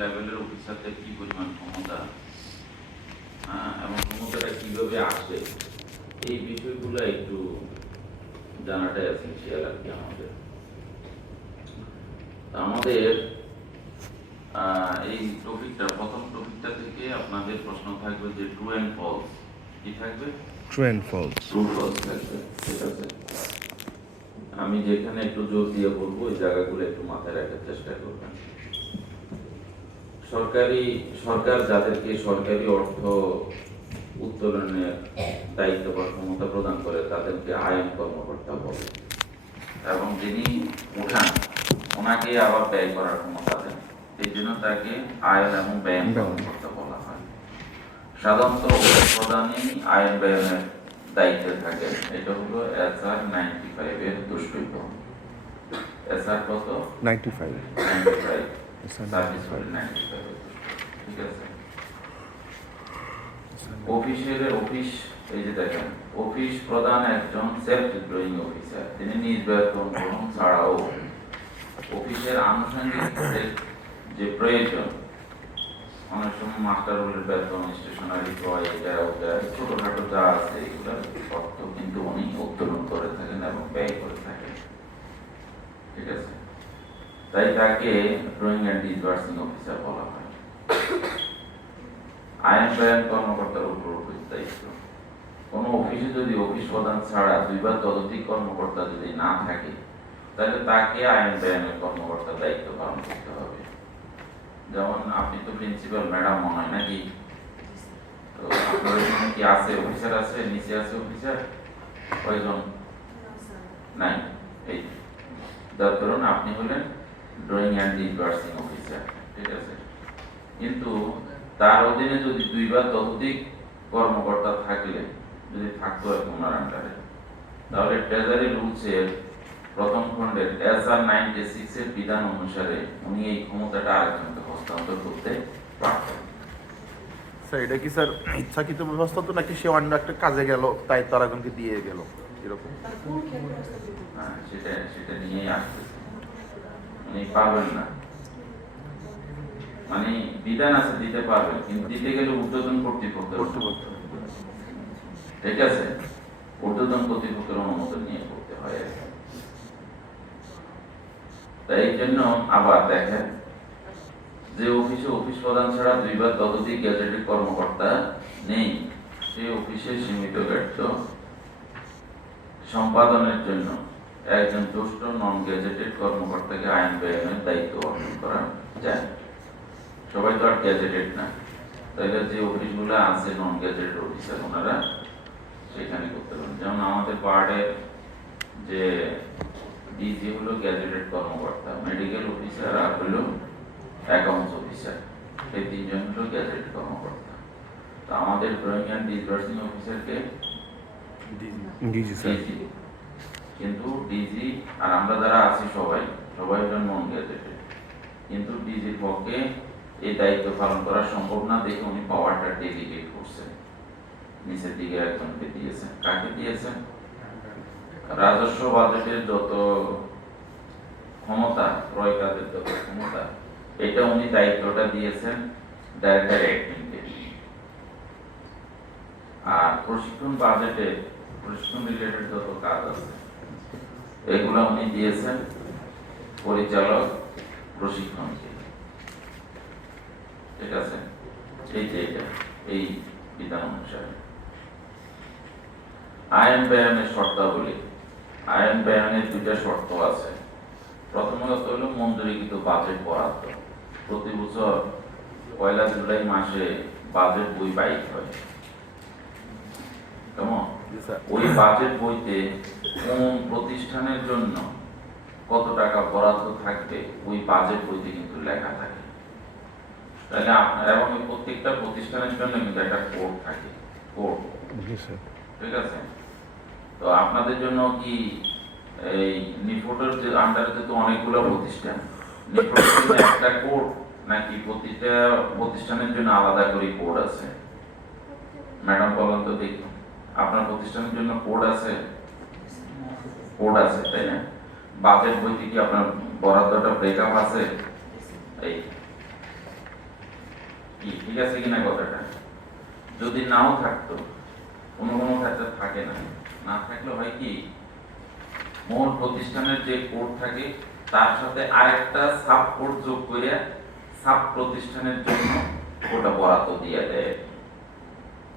লেভেলের অফিসারদের কি পরিমাণ ক্ষমতা, এবং ক্ষমতাটা কিভাবে আসবে, এই বিষয়গুলো একটু জানাটা এসেনশিয়াল আর কি আমাদের। আমাদের এই টপিকটা, প্রথম টপিকটা থেকে আপনাদের প্রশ্ন থাকবে যে ট্রু অ্যান্ড ফলস। কি থাকবে? True and false. True false থাকবে, ঠিক আছে। আমি যেখানে একটু জোর দিয়ে বলবো ওই জায়গাগুলো একটু মাথায় রাখার চেষ্টা করবেন। সরকার যাদেরকে সরকারি অর্থ উত্তোলনের দায়িত্ব বা ক্ষমতা প্রদান করে তাদেরকে আইন কর্মকর্তা বলে, এবং যিনি উঠান ওনাকে আবার ব্যয় করার ক্ষমতা দেন, এই জন্য তাকে আইন এবং ব্যয় কর্মকর্তা বলা হয়। সাধারণত প্রধানই আইন ব্যয়ের দায়িত্বে থাকেন। এটা হলো SR 95 এর দুষ্কৃত। SR কত? 95 সার্ভিস করে 95। ঠিক আছে। অফিস এই যে দেখেন, অফিস প্রধান একজন সেলফ ডিপ্লয়িং অফিসার, তিনি নিজ বেতন গ্রহণ ছাড়াও অফিসের আনুষঙ্গিক যে প্রয়োজন, অনেক সময় মাস্টার রোলের বেতন, স্টেশনারি ক্রয়, এটা ওটা ছোটখাটো যা আছে এগুলোর অর্থ কিন্তু উনি উত্তোলন করে থাকেন এবং ব্যয় করে থাকেন। ঠিক আছে। তাই তাকে ড্রয়িং অ্যান্ড ডিসবার্সিং অফিসার বলা হয়। আইন ব্যয়ন কর্মকর্তার উপর দায়িত্ব। কোনো অফিসে যদি অফিস প্রধান ছাড়া 2 বা ততোধিক কর্মকর্তা যদি না থাকে, তাহলে তাকে আইন ব্যয়নের কর্মকর্তার দায়িত্ব পালন করতে হবে। যেমন আপনি তো প্রিন্সিপাল ম্যাডাম মনে হয় নাকি? তো আপনার এখানে কি আছে অফিসার? আছে, নিচে আছে অফিসার কয়জন? নাই। এই ধরুন আপনি হলেন ড্রয়িং অ্যান্ড ডিসবার্সিং অফিসার, ঠিক আছে। কিন্তু তার অধীনে যদি 2 বা ততোধিক কর্মকর্তা থাকলে, যদি থাকতো আর ওনার আন্ডারে, তাহলে ট্রেজারি রুলসের প্রথম খণ্ডের SR 96 এর বিধান অনুসারে উনি এই ক্ষমতাটা আরেকজনকে হস্তান্তর করতে পারতেন। স্যার এটা কি স্যার ইচ্ছাকৃত হস্তান্তর নাকি সে অন্য একটা কাজে গেল তাই তার একজনকে দিয়ে গেল এরকম? হ্যাঁ, সেটা নিয়েই আসতেছে। উনি পারবেন না, মানে বিধান আছে দিতে পারবেন, কিন্তু দিতে গেলে ঊর্ধ্বতন কর্তৃপক্ষের, ঠিক আছে, ঊর্ধ্বতন কর্তৃপক্ষের অনুমোদন নিয়ে করতে হয়। তাই এই জন্য আবার দেখেন যে অফিসে অফিস প্রধান ছাড়া 2 বা ততোধিক গ্যাজেটেড কর্মকর্তা নেই, সেই অফিসে সীমিত কার্য সম্পাদনের জন্য একজন জ্যেষ্ঠ নন গ্যাজেটেড কর্মকর্তাকে আইন ব্যয়নের দায়িত্ব অর্পণ করা যায়। সবাই তো আর গ্যাজেটেড না, তাইলে যে অফিসগুলো আছে নন গ্যাজেটেড অফিসার ওনারা সেখানে করতে পারেন। যেমন আমাদের ওয়ার্ডের যে ডিজি হলো গ্যাজেটেড কর্মকর্তা, মেডিকেল অফিসার আর হলো অ্যাকাউন্টস অফিসার, এই 3 জন হলো গ্যাজেটেড কর্মকর্তা। তো আমাদের ড্রয়িং অ্যান্ড ডিসবার্সিং অফিসারকে ডিজি স্যার। কিন্তু ডিজি আর আমরা যারা আছি সবাই হলো নন গ্যাজেটেড, কিন্তু ডিজির পক্ষে এই দায়িত্ব পালন করা সম্ভব না দেখে উনি পাওয়ারটা ডেলিগেট করছেন, নিচের দিকে একজনকে দিয়েছেন। কাকে দিয়েছেন? রাজস্ব বাজেটের যত ক্ষমতা, ক্রয় কাজের যত ক্ষমতা, এটা উনি দায়িত্বটা দিয়েছেন ডাইরেক্টর অ্যাডমিনকে। আর প্রশিক্ষণ বাজেটে প্রশিক্ষণ রিলেটেড যত কাজ আছে এগুলো উনি দিয়েছেন পরিচালক প্রশিক্ষণকে। ঠিক আছে। এই বিধান অনুসারে আইন ব্যয়নের শর্তাবলী। আইন ব্যয়নের 2টা শর্ত আছে। প্রথমত হলো মঞ্জুরিকৃত বাজেট বরাদ্দ। প্রতি বছর 1 জুলাই মাসে বাজেট বই বাইর হয়, কেমন? ওই বাজেট বইতে কোন প্রতিষ্ঠানের জন্য কত টাকা বরাদ্দ থাকবে ওই বাজেট বইতে কিন্তু লেখা থাকে। তাহলে আপনার এবং প্রত্যেকটা প্রতিষ্ঠানের জন্য কিন্তু একটা কোড থাকে, কোড, ঠিক আছে। তো আপনাদের জন্য কি এই নিফোটের যে আন্ডারে তো অনেকগুলো প্রতিষ্ঠান, নিফোটের একটা কোড নাকি প্রতিটা প্রতিষ্ঠানের জন্য আলাদা করে কোড আছে? ম্যাডাম বলেন তো দেখি, আপনার প্রতিষ্ঠানের জন্য কোড আছে? কোড আছে, তাই না? বাজেট বইতে কি আপনার বরাদ্দটা ব্রেকআপ আছে? এই কি ঠিক আছে কিনা কথাটা? যদি নাও থাকতো, কোনো কোনো ক্ষেত্রে থাকে না, না থাকলে হয় কি মূল প্রতিষ্ঠানের যে কোড থাকে তার সাথে আরেকটা সাব কোড যোগ করে সাব প্রতিষ্ঠানের জন্য ওটা বরাদ্দ দিয়ে দেয়।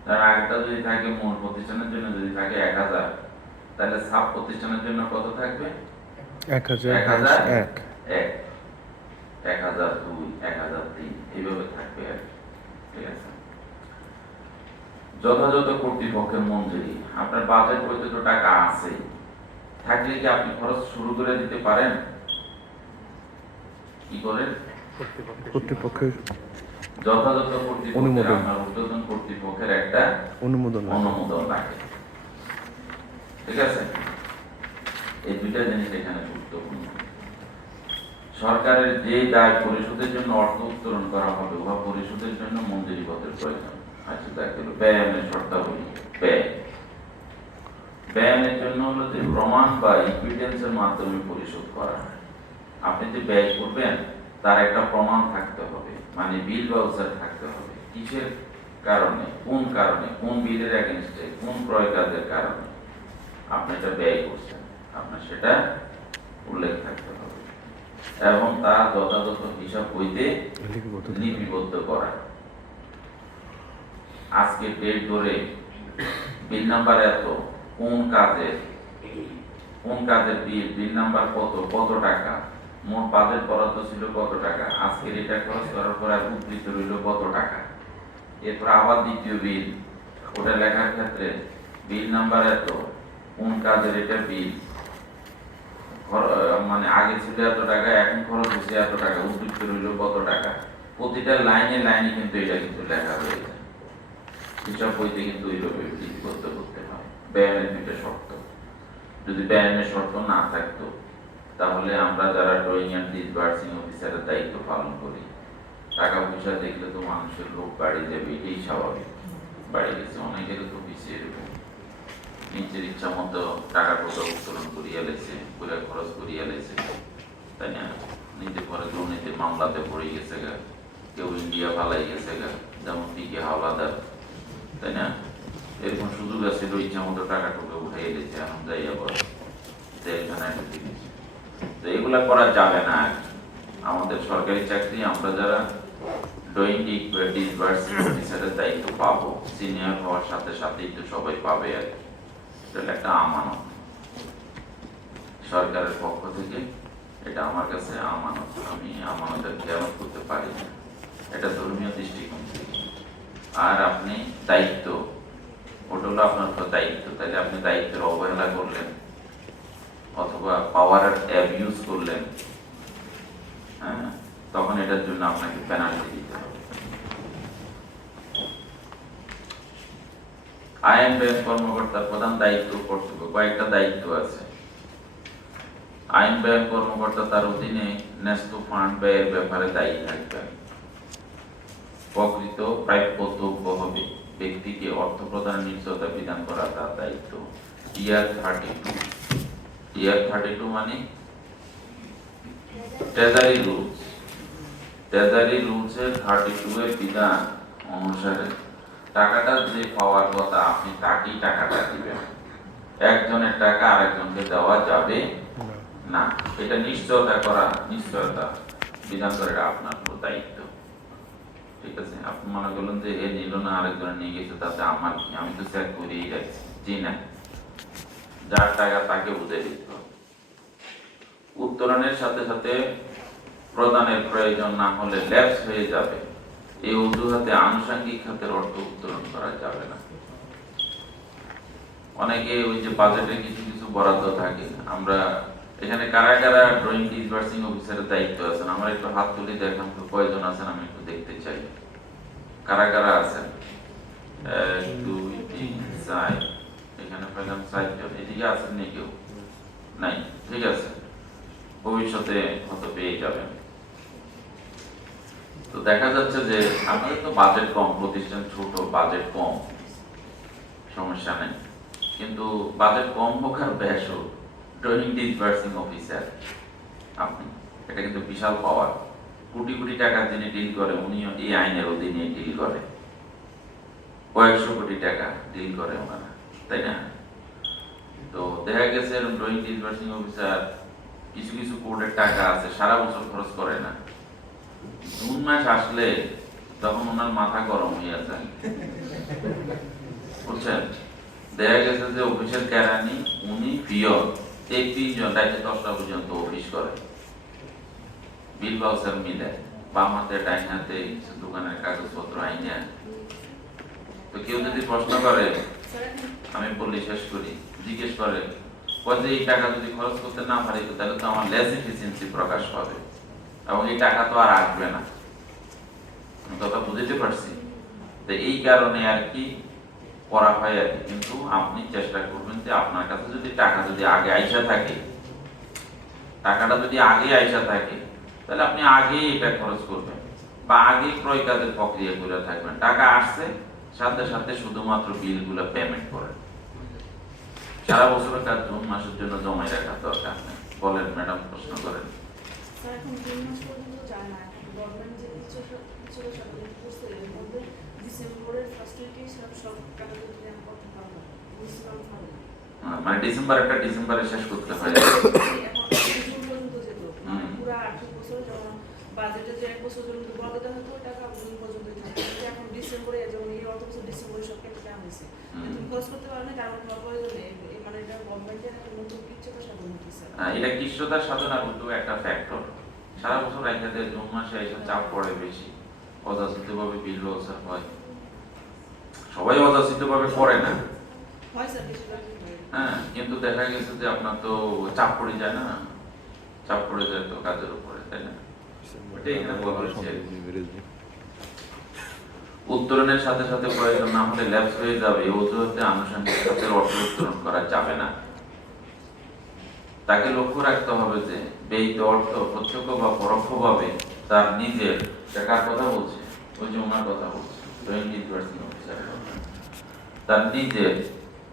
তার আগেটা যদি থাকে মূল প্রতিষ্ঠানের জন্য যদি থাকে 1000, তাহলে সাব প্রতিষ্ঠানের জন্য কত থাকবে? 1001 1002, 1003 এইভাবে থাকবে আর কি। ঠিক আছে, যথাযথ কর্তৃপক্ষের মঞ্জুরি। আপনার বাজেট বইতে তো টাকা আছে, থাকলে কি আপনি খরচ শুরু করে দিতে পারেন? কি করেন? কর্তৃপক্ষের যথাযথ কর্তৃপক্ষের অনুমোদন। আপনার ঊর্ধ্বতন কর্তৃপক্ষের একটা অনুমোদন লাগে। ঠিক আছে, এই দুইটা জিনিস এখানে গুরুত্বপূর্ণ। সরকারের যে দায় পরিশোধের জন্য অর্থ উত্তোলন করা হবে উহা পরিশোধের জন্য মঞ্জুরি পত্রের প্রয়োজন। আচ্ছা, দেখো ব্যয়ামের শর্তাবলী। ব্যয়ামের জন্য হলো যে প্রমাণ বা ইকুইডেন্সের মাধ্যমে পরিশোধ করা। আপনি যে ব্যয় করবেন তার একটা প্রমাণ থাকতে হবে, মানে বিল ভাউচার থাকতে হবে। কিসের কারণে, কোন বিলের এগেইনস্টে, কোন ক্রয় কাজের কারণে আপনি এটা ব্যয় করছেন, আপনার সেটা উল্লেখ থাকতে হবে এবং তার যথাযথ হিসাব বইতে লিপিবদ্ধ করা। আজকে ডেট ধরে বিল নাম্বার এত, কোন কাজের বিল নাম্বার কত টাকা, মোট বাজেট বরাদ্দ ছিল কত টাকা, আজকের এটা খরচ করার পর আর উদ্বৃত্ত রইল কত টাকা। এরপর আবার দ্বিতীয় বিল, ওটা লেখার ক্ষেত্রে বিল নাম্বার এত, কোন কাজের এটা বিল, মানে আগে ছিল এত টাকা, এখন খরচ হচ্ছে এত টাকা, উদ্বৃত্ত রইল কত টাকা। প্রতিটা লাইনে কিন্তু এটা কিন্তু লেখা হয়েছে। হিসাব বইতে কিন্তু এইভাবে লিপিবদ্ধ করতে হয়। ব্যয়ামের দুইটা শর্ত, যদি ব্যয়ামের শর্ত না থাকতো তাহলে আমরা যারা ড্রয়িং অ্যান্ড ডিসবার্সিং অফিসারের দায়িত্ব পালন করি, টাকা পয়সা দেখলে তো মানুষের লোক বাড়ি যাবে, এটাই স্বাভাবিক। বাড়ি গেছে অনেকের তো পিছিয়ে এরকম নিজের ইচ্ছা মতো টাকা পয়সা উত্তোলন করিয়া লেছে, পুরা খরচ করিয়া লেছে, তাই না? নিজে পরে দুর্নীতির মামলাতে পড়ে গেছে গা, কেউ ইন্ডিয়া পালাই গেছে গা, যেমন টিকে হাওলাদার, তাই না? এরকম সুযোগ আছে, ইচ্ছা মতো টাকা টুকে উঠাই গেছে, এখন যাইয়া পরে তো এগুলা করা যাবে না। আমাদের সরকারি চাকরি, আমরা যারা ড্রয়িং ডিসবার্সিং অফিসারের দায়িত্ব পাবো, সিনিয়র হওয়ার সাথে সাথেই তো সবাই পাবে আর কি। এটা একটা আমানত সরকারের পক্ষ থেকে, এটা আমার কাছে আমানত, আমি আমানতের খেয়ালত করতে পারি না, এটা ধর্মীয় দৃষ্টিকোণ থেকে। আর আপনি দায়িত্ব, ওটা হলো আপনার তো দায়িত্ব, তাহলে আপনি দায়িত্বের অবহেলা করলেন অথবা পাওয়ার অ্যাবিউজ করলেন, হ্যাঁ, তখন এটার জন্য আপনাকে পেনাল্টি দিতে হবে। আইন ব্যয় কর্মকর্তার প্রধান দায়িত্ব কর্তব্য, কয়েকটা দায়িত্ব আছে। আইন ব্যয় কর্মকর্তা তার অধীনে ন্যস্ত ফান্ড ব্যয়ের ব্যাপারে দায়ী থাকবেন। প্রকৃত প্রাপ্যযোগ্য হবে ব্যক্তিকে অর্থ প্রদানের নিশ্চয়তা বিধান করা তার দায়িত্ব। টিআর 32 মানে ট্রেজারি রুলসের 32 এর বিধান অনুসারে টাকাটা যে পাওয়ার কথা আপনি তাকেই টাকাটা দিবেন, একজনের টাকা আরেকজনকে দেওয়া যাবে না। এটা নিশ্চয়তা বিধান করে আপনার দায়িত্ব। ঠিক আছে, আপনি মনে করলেন যে এ নিল না, আরেকজন নিয়ে গেছে, তাতে আমার কি, আমি তো চেক করেই রাখছি। জি না, যার টাকা তাকে বুঝে দিতে হবে। উত্তোলনের সাথে সাথে প্রদানের প্রয়োজন না হলে ল্যাপস হয়ে যাবে, এই অজুহাতে আনুষঙ্গিক খাতের অর্থ উত্তোলন করা যাবে না। অনেকে ওই যে বাজেটে কিছু বরাদ্দ থাকে, আমরা এখানে কারা কারা ড্রয়িং ডিসবার্সিং অফিসারের দায়িত্ব আছেন, আমরা একটু হাত তুলে দেখান তো কয়জন আছেন, আমি একটু দেখতে চাই কারা কারা আছেন। 1 2 3 4, এখানে পেলাম 4 জন। এদিকে আছেন নি কেউ? নাই, ঠিক আছে, ভবিষ্যতে হয়তো পেয়ে যাবেন। তো দেখা যাচ্ছে যে আপনাদের তো বাজেট কম, প্রতিষ্ঠান ছোট, বাজেট কম, সমস্যা নেই, কিন্তু বাজেট কম হোক আর বেশ হোক, ড্রয়িং ডিসবার্সিং অফিসার আপনি, এটা কিন্তু বিশাল পাওয়ার। কোটি কোটি টাকা যিনি ডিল করে উনিও এই আইনের অধীনে ডিল করে, কয়েকশো কোটি টাকা ডিল করে ওনারা, তাই না? তো দেখা গেছে এরকম ড্রয়িং ডিসবার্সিং অফিসার কিছু কিছু কোর্টের টাকা আছে সারা বছর খরচ করে না, জুন মাস আসলে তখন ওনার মাথা গরম হয়ে যায়, বুঝছেন? দেখা গেছে যে অফিসের কেরানি উনি পিয়ন 33 জন রাইতে 10টা পর্যন্ত অফিস করে, বিল বাউচার মিলে বাম হাতে ডাইন হাতে দোকানের কাগজপত্র আইনে। তো কেউ যদি প্রশ্ন করে, আমি বললি শেষ করি, জিজ্ঞেস করে যে এই টাকা যদি খরচ করতে না পারি তো তাহলে তো আমার লেস এফিসিয়েন্সি প্রকাশ পাবে এবং এই টাকা তো আর আসবে না, কথা বুঝতে পারছি। তো এই কারণে আর কি করা হয় আর কি। কিন্তু আপনি চেষ্টা করবেন যে আপনার কাছে যদি টাকা যদি আগে আইসা থাকে, টাকাটা যদি আগে আইসা থাকে তাহলে আপনি আগেই এটা খরচ করবেন বা আগে ক্রয় কাজের প্রক্রিয়া করে থাকবেন। টাকা আসছে সাথে সাথে শুধুমাত্র বিলগুলো পেমেন্ট করেন। সারা বছরের কাজ জুন মাসের জন্য জমাই রাখার দরকার নেই। বলেন ম্যাডাম, প্রশ্ন করেন। স্যার এখন 3 মাস পর্যন্ত যায় না, গভর্নমেন্ট যে কিছু করছে এর মধ্যে ডিসেম্বরের ফার্স্ট উইকে সব টাকা যদি আমি করতে পারবো ডিসকাউন্ট হবে না। মানে ডিসেম্বরে শেষ করতে হয়। এখন জুন পর্যন্ত যেত, মানে পুরো আর্থিক বছর যেমন বাজেটে যে 1 বছর পর্যন্ত বরাদ্দ হতো টাকা জুন পর্যন্তই থাকতো, কিন্তু এখন ডিসেম্বরে যেমন এই অর্থ বছর ডিসেম্বরে সব কেটে দেওয়া হয়েছে, তুমি খরচ করতে পারো না, কারণ তোমার প্রয়োজনে মানে এটা গভর্নমেন্টের একটা নতুন কিচ্ছুটা সাধন হতেছে। এটা কৃষ্ণতার সাধনার উদ্যোগ একটা ফ্যাক্টর। সারা বছর রাইখাতে জুন মাসে এসে চাপ পড়ে বেশি, অযাচিতভাবে বিল বাউচার হয়। সবাই অযাচিতভাবে করে না, হয় স্যার কিছুটা হয়। হ্যাঁ, কিন্তু দেখা গেছে যে আপনার তো চাপ পড়ে যায় না, চাপ পড়ে যায় তো কাজের উপরে, তাই না? ওটাই এখানে বলা হচ্ছে। উত্তরণের সাথে সাথে প্রয়োজন না হলে ল্যাপস হয়ে যাবে, এই অজুহাতে আনুষঙ্গিক খাতের অর্থ উত্তোলন করা যাবে না। তাকে লক্ষ্য রাখতে হবে যে ব্যয়িত অর্থ প্রত্যক্ষ বা পরোক্ষভাবে তার নিজের, কার কথা বলছে, ওই যে ওনার কথা বলছে, তার নিজের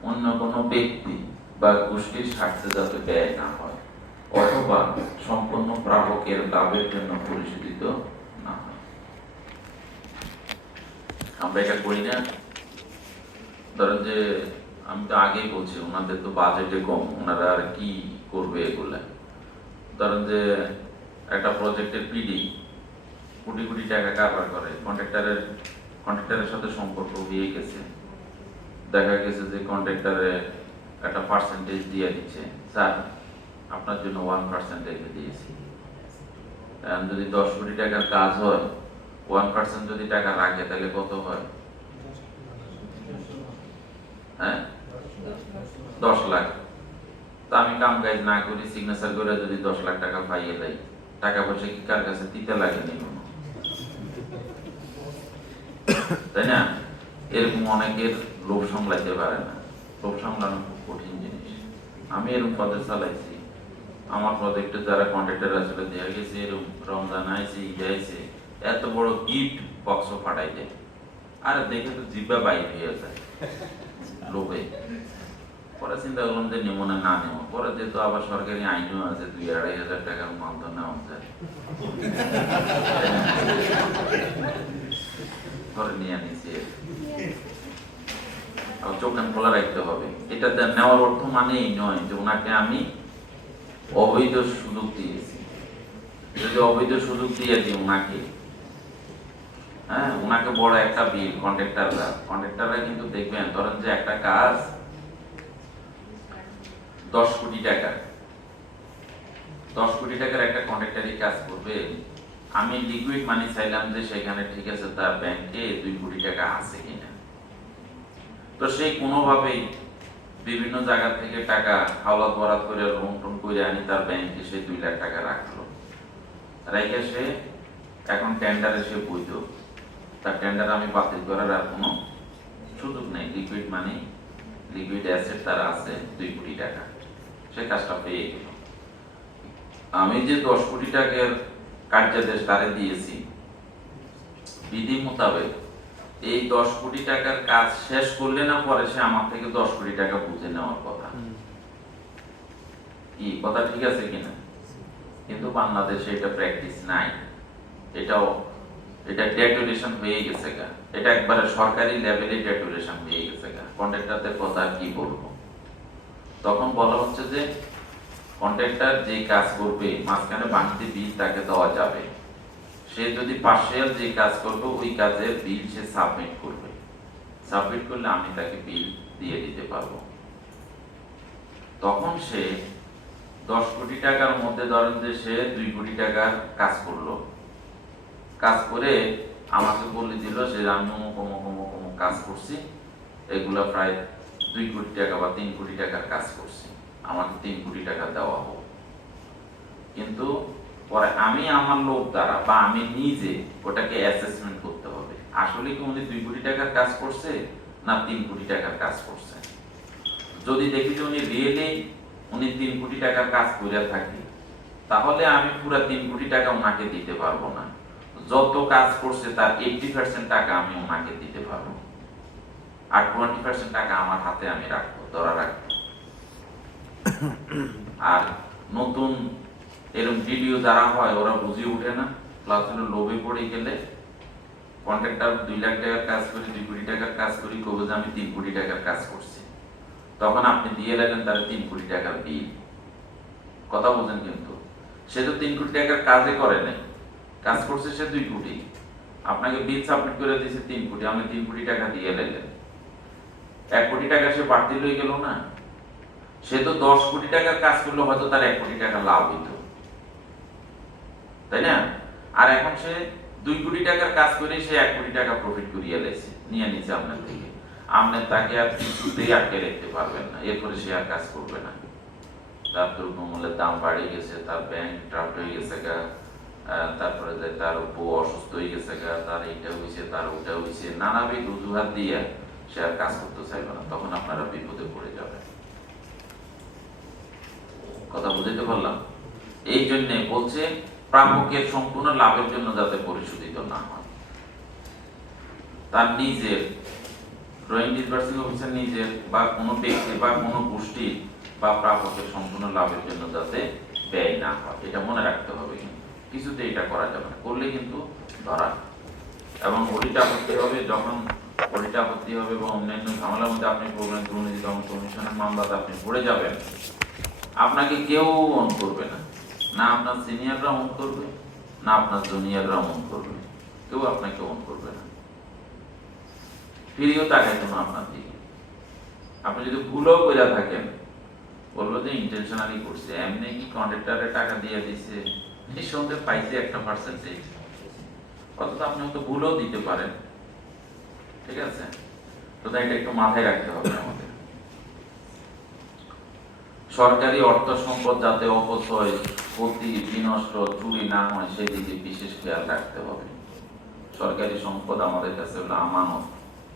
অন্য কোনো ব্যক্তি বা গোষ্ঠীর স্বার্থে যাতে ব্যয় না হয় অথবা সম্পূর্ণ প্রাপকের লাভের জন্য পরিশোধিত না হয়। আমরা এটা করি না। ধরেন যে আমি তো আগেই বলছি ওনাদের তো বাজেটে কম, ওনারা আর কি করবে এগুলা। ধরেন যে একটা প্রজেক্টের পিডি কোটি কোটি টাকা কারবার করে, কন্ট্রাক্টরের সাথে সম্পর্ক হয়ে গেছে, দেখা গেছে যে কন্ট্রাক্টরে একটা পার্সেন্টেজ দিয়ে দিচ্ছে, স্যার আপনার জন্য 1% রেখে দিয়েছি। যদি 10 কোটি টাকার কাজ হয় 1% যদি টাকা রাখে তাহলে কত হয়? হ্যাঁ, 10 লাখ। তা আমি কাম কাজ না করি, সিগনেচার করে যদি 10 লাখ টাকা পাইয়ে দেয়, টাকা পয়সা কি কার কাছে দিতে লাগেনি কোনো, তাই না? এরকম অনেকের লোভ সামলাইতে পারে না। লোভ সামলানো খুব কঠিন জিনিস। আমি এরকম পদে চালাইছি, আমার প্রজেক্টে যারা কন্ট্রাক্টর আসলে দেওয়া গেছে, এরকম রমজান আইছে, ঈদ আইছে, এত বড় গিফট বক্স ফাটাই দেয়, আরে দেখে তো জিব্বা বাইর হয়ে যায় লোভে। পরে চিন্তা করলাম যে নেমো না নেমো, পরে যেহেতু আবার সরকারি আইনও আছে 2-2.5 টাকার মানধন নেওয়া যায়, ধরে নিয়ে নিয়েছি। চোখ কান খোলা রাখতে হবে। এটা নেওয়ার অর্থ মানেই নয় যে ওনাকে আমি অবৈধ সুযোগ দিয়েছি। যদি অবৈধ সুযোগ দিয়ে দিই ওনাকে, হ্যাঁ, ওনাকে বড় একটা বিল, কন্ট্রাক্টররা কিন্তু দেখবেন, ধরেন যে একটা কাজ 10 কোটি টাকা, 10 কোটি টাকার একটা কন্ট্রাক্টরই কাজ করবে। আমি লিকুইড মানি চাইলাম যে সেখানে ঠিক আছে তার ব্যাংকে 2 কোটি টাকা আছে কিনা, তো সেই কোনোভাবেই বিভিন্ন জায়গা থেকে টাকা হাওলাত বরাদ করে লোন টোন করে আনি তার ব্যাংকে সে 2 লাখ টাকা রাখলো, রেখে সে এখন টেন্ডারে সে বৈধ, তার টেন্ডার আমি বাতিল করার আর কোনো সুযোগ নেই। লিকুইড মানি, লিকুইড অ্যাসেট তার আছে 2 কোটি টাকা, সে কাজটা পেয়ে গেল। আমি যে 10 কোটি টাকার কার্যাদেশ তারে দিয়েছি, বিধি মোতাবেক এই 10 কোটি টাকার কাজ শেষ করলে না পরে সে আমার থেকে 10 কোটি টাকা বুঝে নেওয়ার কথা। কি কথা ঠিক আছে কিনা? কিন্তু বাংলাদেশে এটা প্র্যাকটিস নাই। এটা ডেটোরেশন হয়ে গেছে গা, এটা একবারে সরকারি লেভেলে ডেটোরেশন হয়ে গেছে গা। কন্ট্রাক্টরদের কথা আর কি বলবো। তখন বলা হচ্ছে যে কন্ট্রাক্টর যে কাজ করবে মাঝখানে বাড়তি বিল তাকে দেওয়া যাবে, সে যদি পার্সিয়াল যে কাজ করবে ওই কাজের বিল সে সাবমিট করবে, সাবমিট করলে আমি তাকে বিল দিয়ে দিতে পারবো। তখন সে 10 কোটি টাকার মধ্যে ধরেন যে সে 2 কোটি টাকার কাজ করলো, কাজ করে আমাকে বলে দিল যে আমি অমুক কাজ করছি, এগুলা প্রায় 2 কোটি টাকা বা 3 কোটি টাকার কাজ করছি, আমাকে 3 কোটি টাকা দেওয়া হোক। কিন্তু পরে আমি আমার লোক দ্বারা বা আমি নিজে ওটাকে অ্যাসেসমেন্ট করতে হবে, আসলে কি উনি 2 কোটি টাকার কাজ করছে না 3 কোটি টাকার কাজ করছে। যদি দেখি যে উনি রিয়েলি 3 কোটি টাকার কাজ করে থাকে, তাহলে আমি পুরো 3 কোটি টাকা ওনাকে দিতে পারবো না, যত কাজ করছে তার 80% টাকা আমি ওনাকে দিতে পারবো, আর 20% টাকা আমার হাতে আমি রাখবো, ধরা রাখবো। আর নতুন এরকম ভিডিও যারা হয় ওরা বুঝে উঠে না, প্লাস হলো লোভে পড়ে গেলে কন্ট্রাক্টর 2 লাখ টাকার কাজ করি, 2 কোটি টাকার কাজ করি, কবে যে আমি 3 কোটি টাকার কাজ করছি, তখন আপনি দিয়ে লাগেন তার 3 কোটি টাকার বিল। কথা বলছেন, কিন্তু সে তো 3 কোটি টাকার কাজে করে নাই, কাজ করছে সে 2 কোটি, আপনাকে বিল সাবমিট করে দিয়েছে 3 কোটি, আপনি 3 কোটি টাকা দিয়ে লাগলেন, 1 কোটি টাকা সে বাড়তি লয়ে গেল না। সে তো 10 কোটি টাকার কাজ করলে হয়তো তার 1 কোটি টাকা লাভ হইতো, তাই না? আর এখন সে 2 কোটি টাকার কাজ করে সে 1 কোটি টাকা প্রফিট করিয়ে লেছে, নিয়ে নিছে আপনার থেকে, আপনি তাকে আর কিছুতেই আটকে রাখতে পারবেন না, এরপরে সে আর কাজ করবে না। তার দ্রব্যমূল্যের দাম বাড়ে গেছে, তার ব্যাংক ড্রাফট হয়ে গেছে গা, তারপরে যে তার বউ অসুস্থ হয়ে গেছে গা, তার এইটা হয়েছে, তার ওটা হয়েছে, নানাবিধ অজুহাত দিয়ে সে আর কাজ করতে চাইবে না, তখন আপনারা বিপদে পড়ে যাবেন। কথা বুঝতে পারলাম? এই জন্য বলছে প্রাপকের সম্পূর্ণ লাভের জন্য যাতে পরিশোধিত না হয়, তার নিজের ড্রয়িং ডিসবার্সিং অফিসার নিজের বা কোনো ব্যক্তি বা কোনো গোষ্ঠী বা প্রাপকের সম্পূর্ণ লাভের জন্য যাতে ব্যয় না হয়, এটা মনে রাখতে হবে। কিন্তু কিছুতে এটা করা যাবে না, করলে কিন্তু ধরা। এবং অডিট আপত্তি হবে, যখন অডিট আপত্তি হবে বা অন্যান্য ঝামেলার মধ্যে আপনি পড়বেন, দুর্নীতি দমন কমিশনের মামলাতে আপনি পড়ে যাবেন, আপনাকে কেউ অন করবে না, না আপনার সিনিয়ররা অন করবে, না আপনার জুনিয়ররা অন করবে, কেউ আপনাকে অন করবে না, ফিরিয়েও তাকাইতো না আপনার দিকে। আপনি যদি ভুলও করে থাকেন, বলবো যে ইন্টেনশনালি করছে, এমনি কি কন্ট্রাক্টরে টাকা দিয়ে দিছে, নিঃসন্দেহে পাইছে একটা পার্সেন্টেজ, অথচ আপনি হয়তো ভুলও দিতে পারেন, ঠিক আছে? তো তাই এটা একটু মাথায় রাখতে হবে আমাদের। সরকারি অর্থ সম্পদ যাতে অপচয়, ক্ষতি, বিনষ্ট, চুরি না হয় সেদিকে বিশেষ খেয়াল রাখতে হবে। সরকারি সম্পদ আমাদের কাছে হলো আমানত,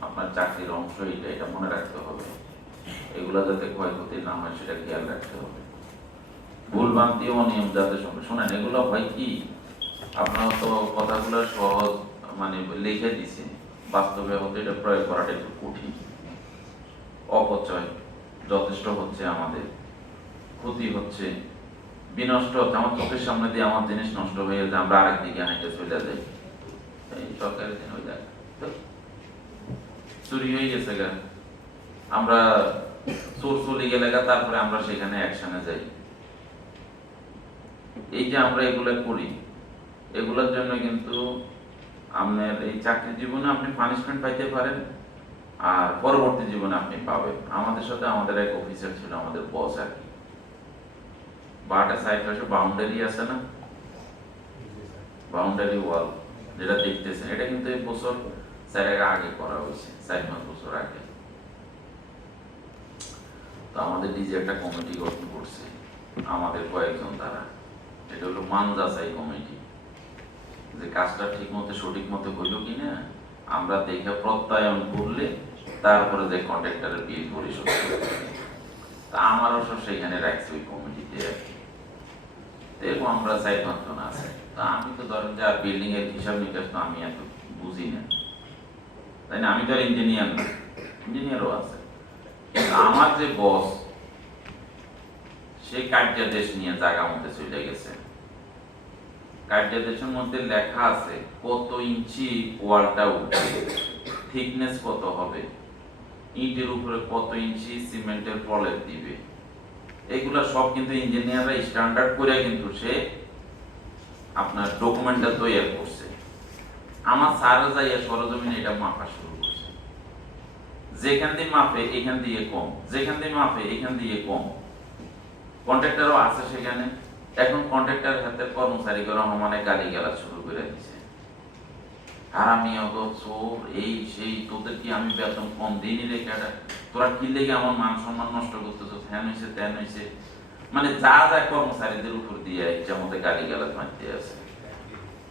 আপনার চাকরির অংশ, এটা মনে রাখতে হবে। এগুলা যাতে ক্ষয়ক্ষতি না হয় সেটা খেয়াল রাখতে হবে। ভুলভ্রান্তি ও অনিয়ম যাতে শোনেন, এগুলো হয় কি, আপনার তো কথাগুলো সহজ মানে লিখে দিছে, বাস্তবে হতে এটা প্রয়োগ করাটা একটু কঠিন। অপচয় যথেষ্ট হচ্ছে, আমাদের ক্ষতি হচ্ছে, বিনষ্ট হচ্ছে, আমার চোখের সামনে দিয়ে আমার জিনিস নষ্ট হয়ে যায়, আমরা আরেক দিকে হাঁটে চলে যাই, এই সরকারের দিন হয়ে যায়, চুরি হয়ে গেছে গা, আমরা চোর চলে গেলে গা, তারপরে আমরা সেখানে অ্যাকশনে যাই। এই যে আমরা এগুলা করি, এগুলোর জন্য কিন্তু আপনার এই চাকরি জীবনে আপনি পানিশমেন্ট পাইতে পারেন, আর পরবর্তী জীবনে আপনি পাবেন। আমাদের সাথে আমাদের এক অফিসার ছিল, আমাদের বস আর কি, বাটা সাইড পাশে বাউন্ডারি আছে না, বাউন্ডারি ওয়াল যেটা দেখতেছেন, এটা কিন্তু এই বছর 4 আগে করা হয়েছে, 4-5 বছর আগে। তো আমাদের ডিজি একটা কমিটি গঠন করছে আমাদের কয়েকজন দ্বারা, এটা হলো মান যাচাই কমিটি, যে কাজটা ঠিক মতো সঠিক মতো হইল কিনা আমরা দেখে প্রত্যয়ন করলে তারপরে যে কন্ট্রাক্টরের বিল পরিশোধ করতে। তা আমার অবশ্য সেখানে রাখছি ওই কমিটিতে আর কি, এরকম আমরা 4-5 জন আছে। তা আমি তো ধরেন যে আর বিল্ডিং এর হিসাব নিকাশ তো আমি এত বুঝি না, তাই না? আমি তো আর ইঞ্জিনিয়ার না, ইঞ্জিনিয়ারও আছে। আমার যে বস, সে কার্যাদেশ নিয়ে জায়গা মধ্যে চলে গেছে, কার্যাদেশের মধ্যে লেখা আছে কত ইঞ্চি ওয়ালটা উঠবে, থিকনেস কত হবে, ইটের উপরে কত ইঞ্চি সিমেন্টের প্রলেপ দিবে, এগুলা সব কিন্তু ইঞ্জিনিয়াররা স্ট্যান্ডার্ড করে কিন্তু সে আপনার ডকুমেন্টটা তৈরি করছে। আমার স্যার যাইয়া সরজমিনে এটা মাপা শুরু করছে, যেখান দিয়ে মাপে এখান দিয়ে কম, যেখান দিয়ে মাপে এখান দিয়ে কম। কন্ট্রাক্টরও আছে সেখানে। এখন কন্ট্রাক্টর হাতে কর্মচারীরা মানে গালি গালা শুরু করে দিছে, হারামি অত চোর, এই সেই, তোদের কি আমি বেতন কম দিনই রেখে, তোরা কি লেগে আমার মান সম্মান নষ্ট করতেছ, ফ্যান হয়েছে ত্যান হয়েছে, মানে যা যা কর্মচারীদের উপর দিয়ে ইচ্ছা মতো গালি গালাজ মারতে আছে।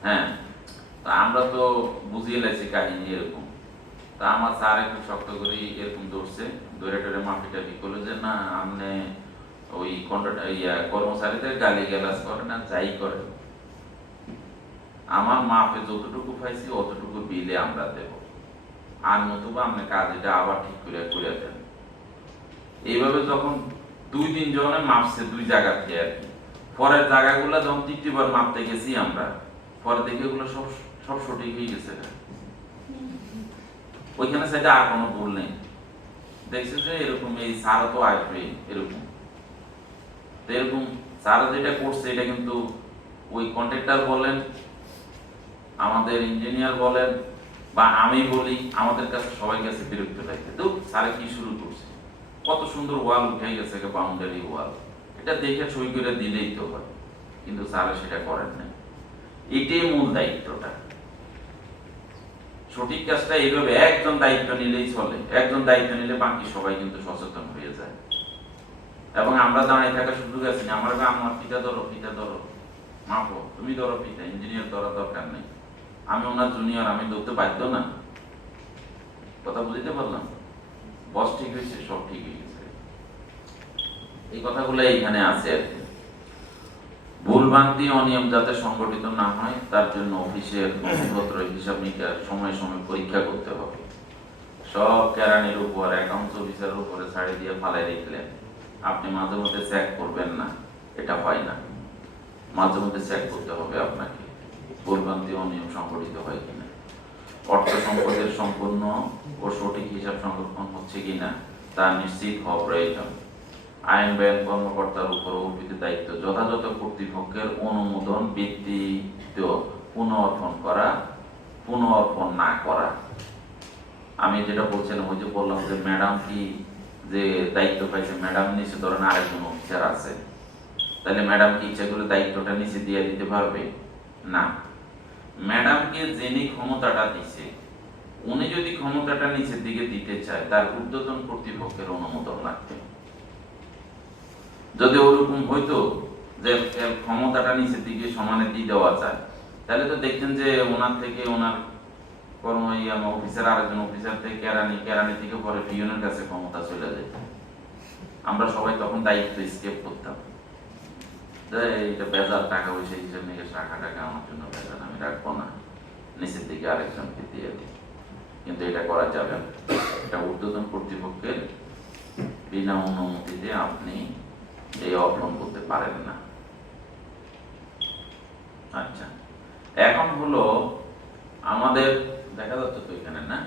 হ্যাঁ, তা আমরা তো বুঝিয়ে লাইছি কাহিনী এরকম। তা আমার স্যার একটু শক্ত করে এরকম ধরছে, ধরে টরে মাফিটা কি করলো যে না আপনি ওই কর্মচারীদের গালি গালাজ করে না, যাই করে আমার মাপে যতটুকু পাইছি অতটুকু বিলে আমরা দেব, আর নতুবা আপনি কাজটা আবার ঠিক করে করে দেন। এইভাবে যখন 2-3 জনে মাপছে 2 জায়গা থেকে আর কি, পরের জায়গাগুলো যখন 3বার মাপতে গেছি আমরা, পরে দেখে এগুলো সব সব সঠিক হয়ে গেছে। ওইখানে সেটা আর কোনো ভুল নেই, দেখছে যে এরকম এই সারও তো আসবে এরকম। তো এরকম সারা যেটা করছে এটা কিন্তু ওই কন্ট্রাক্টর বলেন, আমাদের ইঞ্জিনিয়ার বলেন, বা আমি বলি, আমাদের কাছে সবাই কাছে বিরক্ত লাগে। তো সারা কি শুরু করছে, কত সুন্দর ওয়াল উঠে গেছে, বাউন্ডারি ওয়াল, এটা দেখে সই করে দিলেই তো হয়, কিন্তু সারা সেটা করেন না। এটাই মূল দায়িত্বটা। সঠিক কাজটা এইভাবে একজন দায়িত্ব নিলেই চলে, একজন দায়িত্ব নিলে বাকি সবাই কিন্তু সচেতন হয়ে যায়। এবং আমরা দাঁড়িয়ে থাকার সুযোগ আছে না, আমার পিতা ধরো, পিতা ধরো, মাপো, তুমি ধরো পিতা, ইঞ্জিনিয়ার ধরা দরকার নেই, আমি ওনার জুনিয়র, আমি ধরতে বাধ্য না। কথা বুঝতে পারলাম? বস ঠিক হয়েছে, সব ঠিক হয়ে গেছে। এই কথাগুলো এইখানে আছে আর কি। ভুলভ্রান্তি অনিয়ম যাতে সংগঠিত না হয় তার জন্য অফিসের নথিপত্র হিসাব নিকাশ সময় সময় পরীক্ষা করতে হবে। সব কেরানির উপর, অ্যাকাউন্টস অফিসারের উপরে ছাড়ি দিয়ে ফালাই রেখলেন, আপনি মাঝে মধ্যে চেক করবেন না, এটা হয় না। মাঝে মধ্যে চেক করতে হবে আপনাকে, ভুলভ্রান্তি অনিয়ম সংগঠিত হয় কিনা, অর্থ সম্পদের সম্পূর্ণ ও সঠিক হিসাব সংরক্ষণ হচ্ছে কিনা তা নিশ্চিত হওয়া প্রয়োজন। আইন ব্যয়ন কর্মকর্তার উপর অর্পিত দায়িত্ব যথাযথ কর্তৃপক্ষের অনুমোদন ব্যতীত পুনঃঅর্পণ করা, পুনঃঅর্পণ না করা। আমি যেটা বলছিলাম, ওই যে বললাম যে ম্যাডাম কি যে দায়িত্ব পাইছে, ম্যাডাম নিচে ধরেন আরেকজন অফিসার আছে, তাহলে ম্যাডাম কি ইচ্ছা করে দায়িত্বটা নিচে দিয়ে দিতে পারবে না। ম্যাডামকে যিনি ক্ষমতাটা দিছে, উনি যদি ক্ষমতাটা নিচের দিকে দিতে চায়, তার ঊর্ধ্বতন কর্তৃপক্ষের অনুমোদন লাগবে। যদি ওরকম হইতো যে ক্ষমতাটা নিচের দিকে সমানে দিয়ে দেওয়া যায়, তাহলে তো দেখতেন যে ওনার থেকে ওনার অফিসার, আরেকজন অফিসার থেকে কেরানি থেকে পরে পিয়নের কাছে ক্ষমতা চলে যেত। আমরা সবাই তখন দায়িত্ব স্কেপ করতাম, এটা বেজার টাকা পয়সা হিসেবে নিয়ে টাকা আমার জন্য বেজার, আমি রাখবো না, নিচের দিকে আরেকজনকে দিয়ে দিই। কিন্তু এটা করা যাবে না, এটা ঊর্ধ্বতন কর্তৃপক্ষের বিনা অনুমতিতে আপনি এই অর্পণ করতে পারেন না। আচ্ছা, এখন হলো আমাদের দেখা যাচ্ছে তো এখানে না,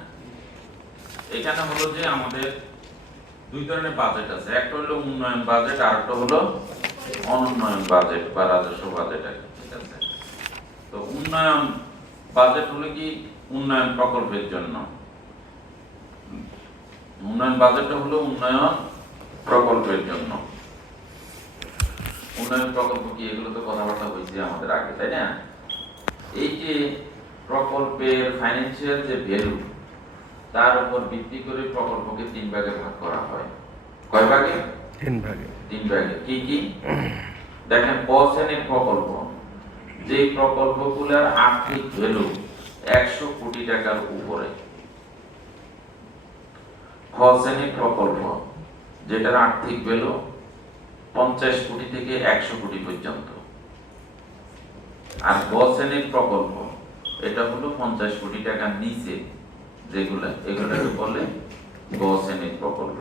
এখানে হলো যে আমাদের 2 ধরনের বাজেট আছে, একটা হলো উন্নয়ন বাজেট, আর একটা হলো অনুন্নয়ন বাজেট বা রাজস্ব বাজেট। ঠিক আছে, তো উন্নয়ন বাজেট হলো কি উন্নয়ন প্রকল্পের জন্য, উন্নয়ন বাজেটটা হলো উন্নয়ন প্রকল্পের জন্য। উন্নয়ন প্রকল্প কি, এগুলো তো কথাবার্তা হয়েছে আমাদের আগে, তাই না? এই যে প্রকল্পের ফাইন্যান্সিয়াল যে ভ্যালু, তার উপর ভিত্তি করে প্রকল্পকে 3 ভাগে ভাগ করা হয়। কয় ভাগে? 3 ভাগে। 3 ভাগে। কি কি দেখেন, ক শ্রেণীর প্রকল্প, যে প্রকল্পগুলোর আর্থিক ভ্যালু 100 কোটি টাকার উপরে। খ শ্রেণীর প্রকল্প, যেটার আর্থিক ভ্যালু 50 কোটি থেকে 100 কোটি পর্যন্ত। আর গ শ্রেণীর প্রকল্প, এটা হলো 50 কোটি টাকার নিচে যেগুলা, এগুলোকে বলে গ শ্রেণীর প্রকল্প।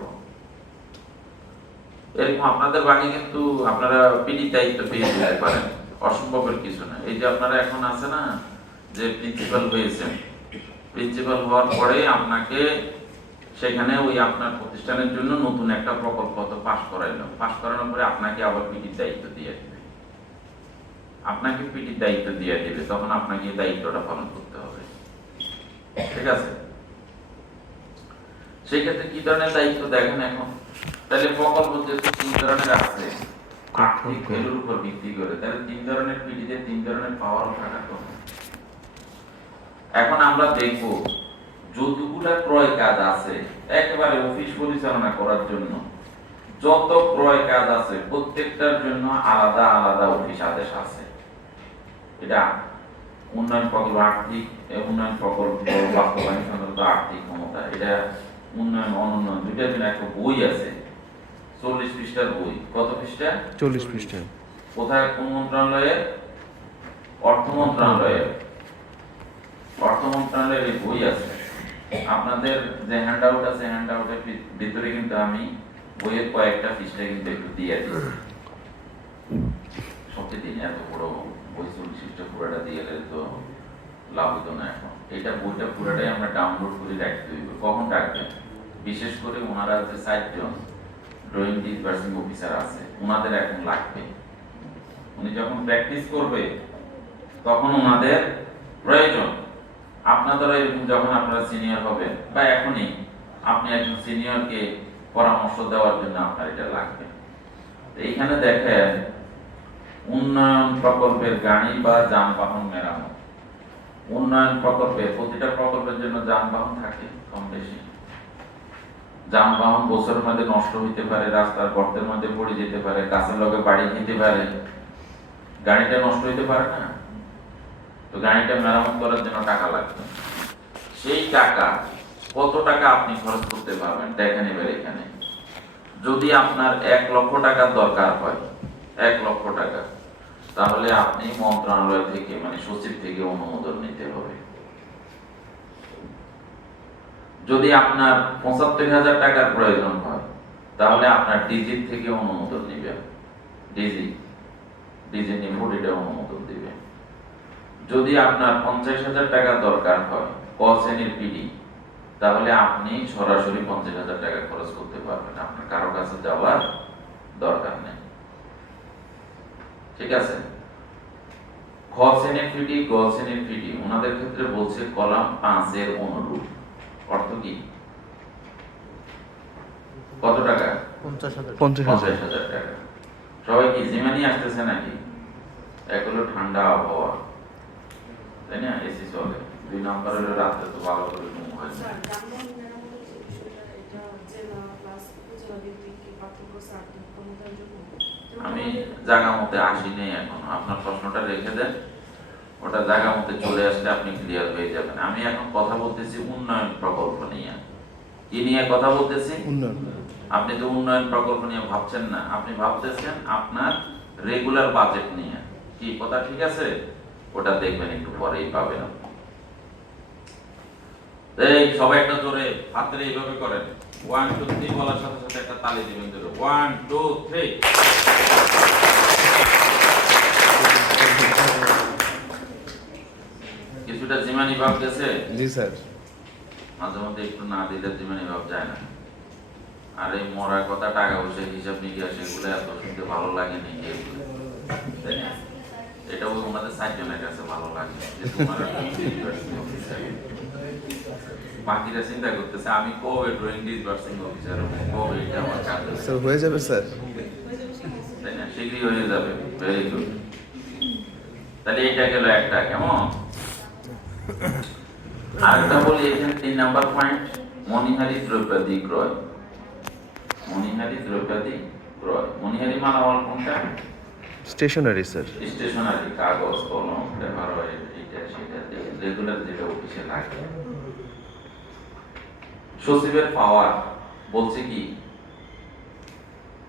এরকম আপনাদের বাকি কিন্তু আপনারা পিডি দায়িত্ব পেয়ে যেতে পারেন, অসম্ভবের কিছু না। এই যে আপনারা এখন আছে না যে প্রিন্সিপাল হয়েছেন, প্রিন্সিপাল হওয়ার পরে আপনাকে সেখানে ওই আপনার প্রতিষ্ঠানের জন্য নতুন একটা প্রকল্প তো পাশ করাইলো, পাশ করানোর পরে আপনাকে আবার পিটির দায়িত্ব দিয়ে দিবে, আপনাকে পিটির দায়িত্ব দিয়ে দিবে, তখন আপনাকে এই দায়িত্বটা পালন করতে হবে। ঠিক আছে? সেই ক্ষেত্রে কি ধরনের দায়িত্ব দেখেন এখন, তাহলে প্রকল্প যেহেতু 3 ধরনের আছে আর্থিক ভ্যালুর উপর ভিত্তি করে, তাহলে 3 ধরনের পিটিতে 3 ধরনের পাওয়ার থাকা কথা। এখন আমরা দেখব যতগুলা ক্রয় কাজ আছে একেবারে অফিস পরিচালনা করার জন্য, যত ক্রয় কাজ আছে প্রত্যেকটার জন্য আলাদা আলাদা অফিস আদেশ আছে। এটা উন্নয়ন প্রকল্প, আর্থিক উন্নয়ন প্রকল্প বাস্তবায়ন সংক্রান্ত আর্থিক ক্ষমতা, এটা উন্নয়ন অনুন্নয়ন, দুইটার জন্য একটা বই আছে 40 পৃষ্ঠার বই। কত পৃষ্ঠা? 40 পৃষ্ঠা। কোথায়? কোন মন্ত্রণালয়ে? অর্থ মন্ত্রণালয়ে। অর্থ মন্ত্রণালয়ের এই বই আছে। আপনাদের যে হ্যান্ড আউট আছে, হ্যান্ড আউটের ভিতরে কিন্তু আমি বইয়ের কয়েকটা পৃষ্ঠা কিন্তু একটু দিয়ে দিচ্ছি। সবচেয়ে দিন এত বড় বই 40 পৃষ্ঠা পুরোটা দিয়ে গেলে তো লাভ হতো না। এখন এটা বইটা পুরোটাই আমরা ডাউনলোড করে রাখতে হইব। কখন রাখবেন? বিশেষ করে ওনারা যে 4 জন ড্রয়িং ডিসবার্সিং অফিসার আছে, ওনাদের এখন লাগবে। উনি যখন প্র্যাকটিস করবে তখন ওনাদের প্রয়োজন। আপনাদেরও এরকম যখন আপনারা সিনিয়র হবেন বা এখনই আপনি একজন সিনিয়রকে পরামর্শ দেওয়ার জন্য আপনার এটা লাগবে। এইখানে দেখেন উন্নয়ন প্রকল্পের গাড়ি বা যানবাহন মেরামত। উন্নয়ন প্রকল্পে প্রতিটা প্রকল্পের জন্য যানবাহন থাকে কম বেশি। যানবাহন বছরের মধ্যে নষ্ট হইতে পারে, রাস্তার গর্তের মধ্যে পড়ে যেতে পারে, গাছের লগে বাড়ি খেতে পারে, গাড়িটা নষ্ট হইতে পারে না? তো গাড়িটা মেরামত করার জন্য টাকা লাগবে। সেই টাকা কত টাকা আপনি খরচ করতে পারবেন দেখেন এবার এখানে। যদি আপনার 1 লক্ষ টাকার দরকার হয়, 1 লক্ষ টাকা, তাহলে আপনি মন্ত্রণালয় থেকে মানে সচিব থেকে অনুমোদন নিতে হবে। যদি আপনার 75,000 টাকার প্রয়োজন হয় তাহলে আপনার ডিজি থেকে অনুমোদন নেবেন। ডিজি নিফুড অনুমোদন দিবে। যদি আপনার 50,000 টাকা দরকার হয় ক শ্রেণীর পিডি, তাহলে আপনি সরাসরি 50,000 টাকা খরচ করতে পারবেন, আপনার কারো কাছে যাওয়ার দরকার নেই। ঠিক আছে? খ শ্রেণীর পিডি, গ শ্রেণীর পিডি ওনাদের ক্ষেত্রে বলছে কলাম 5 এর অনুরূপ। অর্থ কি? কত টাকা? 50,000 টাকা। সবাই কি জিমানি আসতেছে নাকি? এক হলো ঠান্ডা আবহাওয়া, তাই না? এসি চলে। 2 নম্বর হলো রাতে তো ভালো করে ঘুম হয় না। আমি জায়গা মতে আসি নেই এখন, আপনার প্রশ্নটা রেখে দেন, ওটা জায়গা মতে চলে আসলে আপনি ক্লিয়ার হয়ে যাবেন। আমি এখন কথা বলতেছি উন্নয়ন প্রকল্প নিয়ে। কি নিয়ে কথা বলতেছি? উন্নয়ন। আপনি তো উন্নয়ন প্রকল্প নিয়ে ভাবছেন না, আপনি ভাবতেছেন আপনার রেগুলার বাজেট নিয়ে। কি কথা ঠিক আছে? ওটা দেখবেন একটু পরেই পাবেন আপনি। এই সবাই একটা জোরে হাতরে এইভাবে করেন। 1 2 3 বলার সাথে সাথে একটা তালি দিবেন জোরে। 1 2 3। কিছুটা জিমানি ভাব গেছে? জি স্যার। মাঝে মধ্যে একটু না দিলে জিমানি ভাব যায় না। আর এই মরার কথা, টাকা পয়সা হিসাব নিকাশ এগুলো এত শুনতে ভালো লাগে নি, তাই না? এটা ওনাদের 4 জনের কাছে ভালো লাগে যে তোমার বাকিরা চিন্তা করতেছে আমি কবে ড্রয়িং ডিসবার্সিং অফিসার হবো, কবে এটা আমার কাজ হবে। স্যার হয়ে যাবে স্যার। তাই না? শীঘ্রই হয়ে যাবে। Very good. তাহলে এটা গেল একটা, কেমন? আরেকটা বলি এখানে 3 নাম্বার পয়েন্ট, মনিহারি দ্রব্যাদি ক্রয়। মনিহারি দ্রব্যাদি ক্রয়। মনিহারি মালামাল কোনটা? Stationery sir. স্টেশনারি, কাগজ, কলম, পেপার, এইটা সেটা রেগুলার যেটা অফিসে লাগে। সচিবের পাওয়ার বলছে কি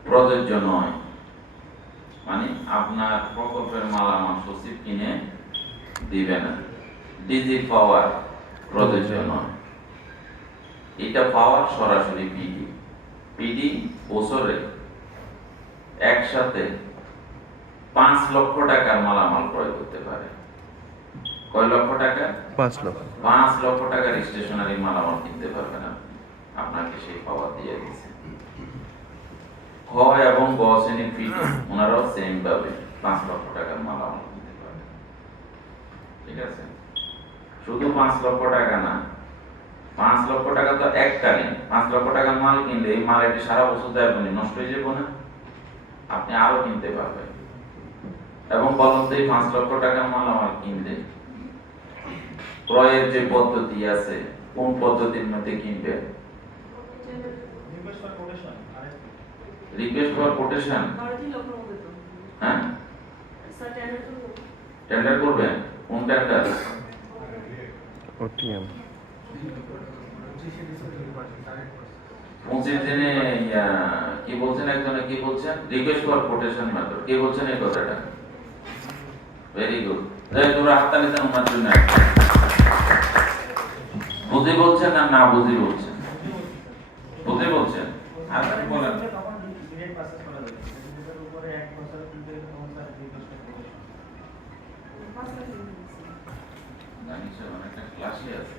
প্রযোজ্য নয়, মানে আপনার প্রকল্পের মালামাল সচিব কিনে দিবে না। ডিজি পাওয়ার প্রযোজ্য নয়। এটা পাওয়ার সরাসরি পিডি বছরে একসাথে 5 লক্ষ টাকার মালামাল ক্রয় করতে পারে। কয় লক্ষ টাকা? 5 লক্ষ। 5 লক্ষ টাকার স্টেশনারি মালামাল কিনতে পারবে না, আপনাকে সেই পাওয়ার দিয়ে দিয়েছে। খ এবং গ শ্রেণীর ফিট ওনারাও সেম ভাবে 5 লক্ষ টাকার মালামাল কিনতে পারবে। ঠিক আছে, শুধু 5 লক্ষ টাকা না, 5 লক্ষ টাকা তো এককালীন। 5 লক্ষ টাকার মাল কিনলে এই মাল এটি সারা বছর দেওয়া নষ্ট হয়ে যাবে না, আপনি আরো কিনতে পারবেন। এবং বলুন তো এই 5 লক্ষ টাকার মাল আমার কিনলে ক্রয়ের যে পদ্ধতি আছে, কোন পদ্ধতির মধ্যে কিনবে? Request for quotation. হ্যাঁ, টেন্ডার করবেন? কোন টেন্ডার? ওটিএম। 25 দিনে কি বলছেন একজনে, কি বলছেন? Request for quotation method. কে বলছেন এই কথাটা? Very good. তোরা হাততালি দেন ওনার জন্য। বুঝি বলছেন না না বুঝি বলছেন? বুঝি বলছেন। আপনি বলেন। জানিস অনেকটা ক্লাসই আছে।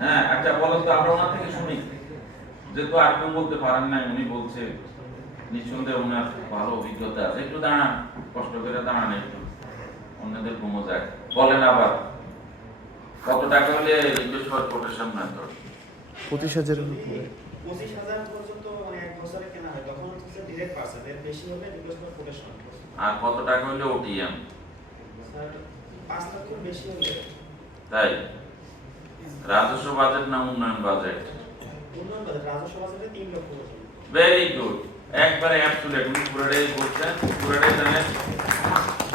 হ্যাঁ, আচ্ছা বলেন তো, আমরা ওনার থেকে শুনি। যেহেতু আপনি বলতে পারেন না, উনি বলছে, নিঃসন্দেহে ওনার ভালো অভিজ্ঞতা আছে। একটু দাঁড়ান, কষ্ট করে দাঁড়ান, একটু অন্যদের ঘুমো যাক। বলেন আবার, কত টাকা হলে রিকোয়েস্ট ফর কোটেশন মেথড? 25,000 25,000 পর্যন্ত মানে এক বছরে কেনা হয়, তখন হচ্ছে ডিরেক্ট পার্সেল, এর বেশি হলে রিকোয়েস্ট ফর কোটেশন। আর কত টাকা হলে ওটিএম? স্যার 5 লক্ষের বেশি হলে। তাই রাজস্ব বাজেট না উন্নয়ন বাজেট? উন্নয়ন বাজেট, রাজস্ব বাজেটে 3 লক্ষ পর্যন্ত। ভেরি গুড, একবারে অ্যাবসলিউট। উনি পুরোটাই বলছেন, পুরোটাই জানেন।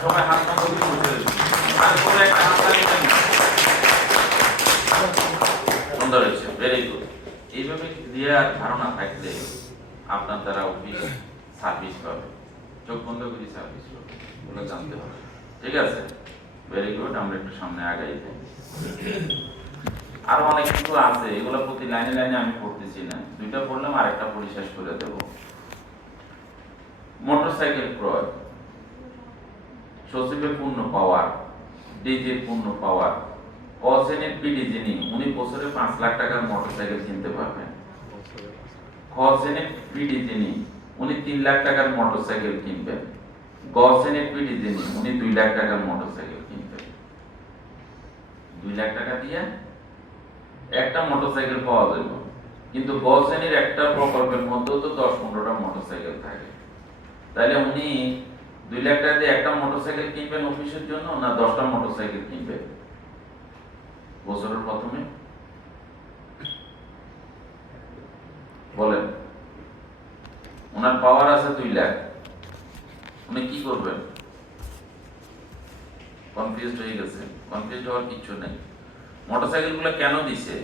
সবাই হাত পা করে বসে রয়েছে। আর পুরো একটা হাত তালি দেন। সুন্দর হয়েছে, ভেরি গুড। এইভাবে ক্লিয়ার ধারণা থাকলে আপনার দ্বারা অফিস সার্ভিস পাবে, চোখ বন্ধ করে সার্ভিস পাবে, ওগুলো জানতে হবে। ঠিক আছে, ভেরি গুড। আমরা একটু সামনে আগাই যাই। আরো অনেক কিছু আছে, এগুলো প্রতি লাইনে লাইনে আমি পড়তেছি না, দুইটা পড়লাম আর একটা পড়ি শেষ করে দেব। মোটরসাইকেল ক্রয়, সচিবের পূর্ণ পাওয়ার, ডিজির পূর্ণ পাওয়ার। ক শ্রেণীর পিডি যিনি, উনি বছরে 5 লাখ টাকার মোটরসাইকেল কিনতে পারবেন। খ শ্রেণীর পিডি যিনি, উনি 3 লাখ টাকার মোটরসাইকেল কিনবেন। গ শ্রেণীর পিডি যিনি, উনি 2 লাখ টাকার মোটরসাইকেল কিনবেন। 2 লাখ টাকা দিয়ে একটা মোটরসাইকেল পাওয়া যাবে, কিন্তু গ শ্রেণীর একটা প্রকল্পের মধ্যেও তো 10-15টা মোটরসাইকেল থাকে। তাহলে উনি 2 লাখ টাকা দিয়ে একটা মোটরসাইকেল কিনবেন অফিসের জন্য, না 10টা মোটরসাইকেল কিনবেন বছরের প্রথমে? বলেন। ওনার পাওয়ার আছে 2 লাখ, উনি কি করবেন? কনফিউজড হয়ে গেছে? কনফিউজড হওয়ার কিছু নেই। মোটরসাইকেলগুলো কেন দিছে?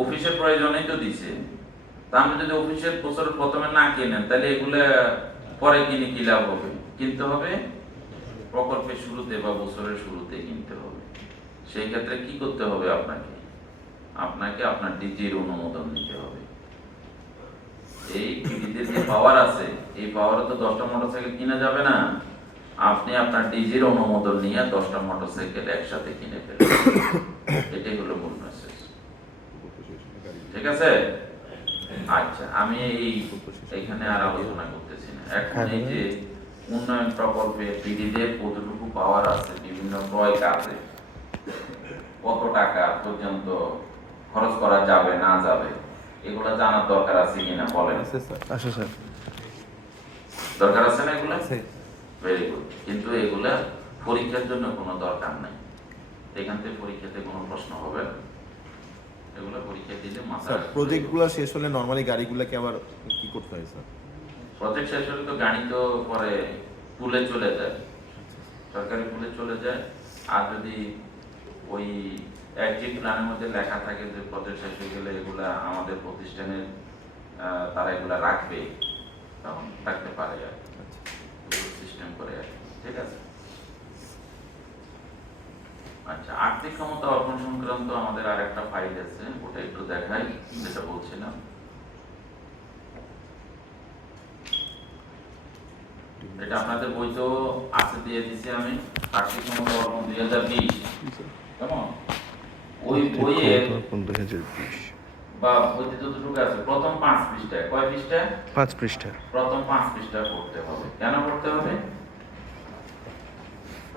অফিসের প্রয়োজনেই তো দিছে। তা আপনি যদি অফিসের বছরের প্রথমে না কেনেন, তাহলে এগুলা পরে কিনে কি লাভ হবে? কিনতে হবে প্রকল্পের শুরুতে বা বছরের শুরুতে কিনতে হবে। সেই ক্ষেত্রে কি করতে হবে? আপনাকে আপনার ডিজির অনুমোদন নিতে হবে। এই ডিজির যে পাওয়ার আছে, এই পাওয়ারে তো 10টা মোটরসাইকেল কিনা যাবে না। আপনি আপনার ডিজির অনুমোদন নিয়ে 10টা মোটরসাইকেল একসাথে কিনে ফেলবেন। এটাই হলো মূল মেসেজ। ঠিক আছে? আচ্ছা, আমি এইখানে আর আলোচনা করতেছি না। এখন এই যে উন্নয়ন প্রকল্পে পিডিদের কতটুকু পাওয়ার আছে, বিভিন্ন ক্রয় কাজে কত টাকা পর্যন্ত খরচ করা যাবে না যাবে, এগুলো জানার দরকার আছে কিনা বলেন। আচ্ছা স্যার, দরকার আছে না এগুলা? Very good. কিন্তু এগুলা পরীক্ষার জন্য কোনো দরকার নাই। এখান থেকে পরীক্ষাতে কোনো প্রশ্ন হবে না। এগুলা পরীক্ষা দিলে মাথা। স্যার প্রজেক্টগুলো শেষ হলে নরমালি গাড়িগুলোকে আবার কি করতে হয় স্যার? প্রজেক্ট শেষ হলে তো গাড়ি তো পরে পুলে চলে যায়, সরকারি পুলে চলে যায়। আর যদি ওই অ্যাক্টিভ প্ল্যানের মধ্যে লেখা থাকে যে প্রজেক্ট শেষ হয়ে গেলে এগুলা আমাদের প্রতিষ্ঠানের তারা এগুলা রাখবে, তখন থাকতে পারে আর সিস্টেম করে আর। ঠিক আছে। আচ্ছা, আর্থিক ক্ষমতা অর্পণ সংক্রান্ত আমাদের আর একটা ফাইল আছে, ওটা একটু দেখাই, যেটা বলছিলাম। এটা আপনাদের বইতেও আছে, দিয়ে দিছি আমি, আর্থিক সমস্যা 2020, কেমন? ওই বইয়ের 2020 বা বইতে যতটুকু আছে প্রথম 5 পৃষ্ঠায়, কয় পৃষ্ঠায়? 5 পৃষ্ঠা। প্রথম 5 পৃষ্ঠা পড়তে হবে। কেন পড়তে হবে?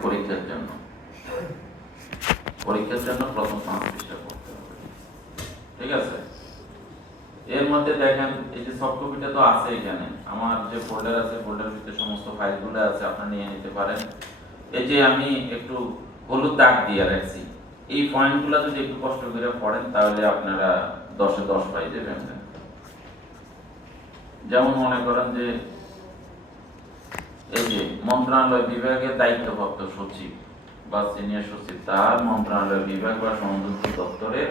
পরীক্ষার জন্য। পরীক্ষার জন্য প্রথম 5 পৃষ্ঠা পড়তে হবে, ঠিক আছে? এর মধ্যে দেখেন এই যে সফট কপিটা তো আছে এখানে, আমার যে ফোল্ডার আছে ফোল্ডারের ভিতরে সমস্ত ফাইলগুলো আছে, আপনারা নিয়ে নিতে পারেন। এই যে আমি একটু হলুদ দাগ দিয়ে রাখছি, এই পয়েন্টগুলো যদি একটু কষ্ট করে পড়েন তাহলে আপনারা 10-এ 10 পাই দেবেন। যেমন মনে করেন যে এই যে মন্ত্রণালয় বিভাগের দায়িত্বপ্রাপ্ত সচিব বা সিনিয়র সচিব তার মন্ত্রণালয় বিভাগ বা সংযুক্ত দপ্তরের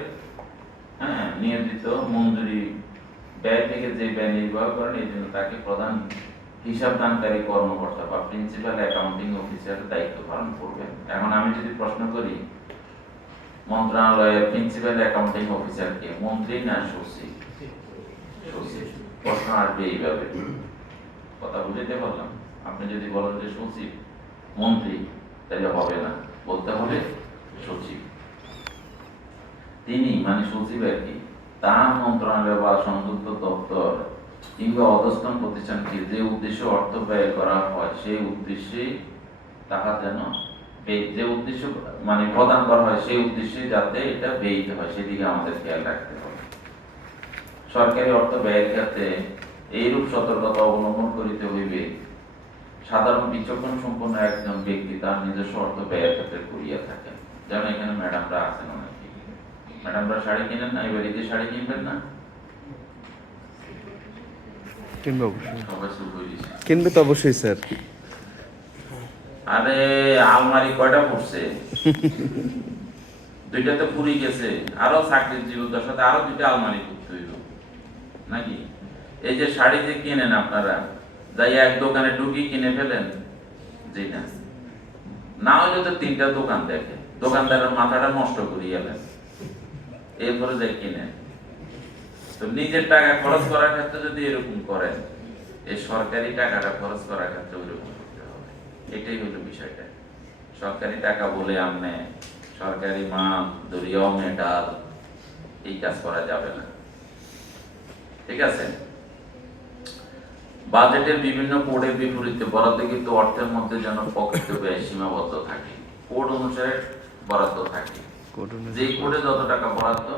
নিয়োজিত মঞ্জুরি ব্যয় থেকে যে ব্যয় নির্বাহ করেন এই জন্য তাকে প্রধান হিসাবদানকারী কর্মকর্তা বা প্রিন্সিপাল অ্যাকাউন্টিং অফিসার দায়িত্ব পালন করবেন। এখন আমি যদি প্রশ্ন করি মন্ত্রণালয়ের প্রিন্সিপাল অ্যাকাউন্টিং অফিসার কে, মন্ত্রী না সচিব? সচিব। প্রশ্ন আসবে এইভাবে, কথা বুঝতে পারলাম? আপনি যদি বলেন যে সচিব মন্ত্রী তাহলে হবে না, বলতে হবে সচিব। তিনি মানে সচিব আর কি, তার মন্ত্রণালয় বা সংযুক্ত দপ্তর কিংবা অধস্তন প্রতিষ্ঠানকে যে উদ্দেশ্যে অর্থ ব্যয় করা হয় সেই উদ্দেশ্যে তাহা যেন যে উদ্দেশ্য মানে প্রদান করা হয় সেই উদ্দেশ্যে যাতে এটা ব্যয়িত হয় সেদিকে আমাদের খেয়াল রাখতে হবে। সরকারি অর্থ ব্যয়ের ক্ষেত্রে এইরূপ সতর্কতা অবলম্বন করিতে হইবে সাধারণ বিচক্ষণ সম্পন্ন একজন ব্যক্তি তার নিজস্ব অর্থ ব্যয়ের ক্ষেত্রে করিয়া থাকেন। যেমন এখানে ম্যাডামরা আছেন অনেকে, ম্যাডামরা শাড়ি কিনেন না, এবার ঈদে শাড়ি কিনবেন না? কিনবে অবশ্যই, সবাই শুরু হয়ে গেছে। কিনবে তো অবশ্যই স্যার। আরে আলমারি কয়টা পড়ছে? দুইটা তো পুরি গেছে, আরো চাকরির জীবনটার সাথে আরো 2টা আলমারি করতে হইব নাকি? এই যে শাড়ি যে কিনেন আপনারা, যাই এক দোকানে ঢুকি কিনে ফেলেন, জি না, না হলে তো 3টা দোকান দেখে, দোকানদারের মাথাটা নষ্ট করিয়ে এলেন, এরপরে যাই কিনেন। তো নিজের টাকা খরচ করার ক্ষেত্রে যদি এরকম করেন, এই সরকারি টাকাটা খরচ করার ক্ষেত্রে ওইরকম করতে হবে। এটাই হলো বিষয়টা। সরকারি টাকা বলে আমনে সরকারি মাল দরিয়াও মেটাল এই কাজ করা যাবে না, ঠিক আছে? বাজেটের বিভিন্ন কোডের বিপরীতে বরাদ্দকৃত অর্থের মধ্যে যেন প্রকৃত ব্যয় সীমাবদ্ধ থাকে, কোড অনুসারে বরাদ্দ থাকে। যে কোডে যত টাকা বরাদ্দ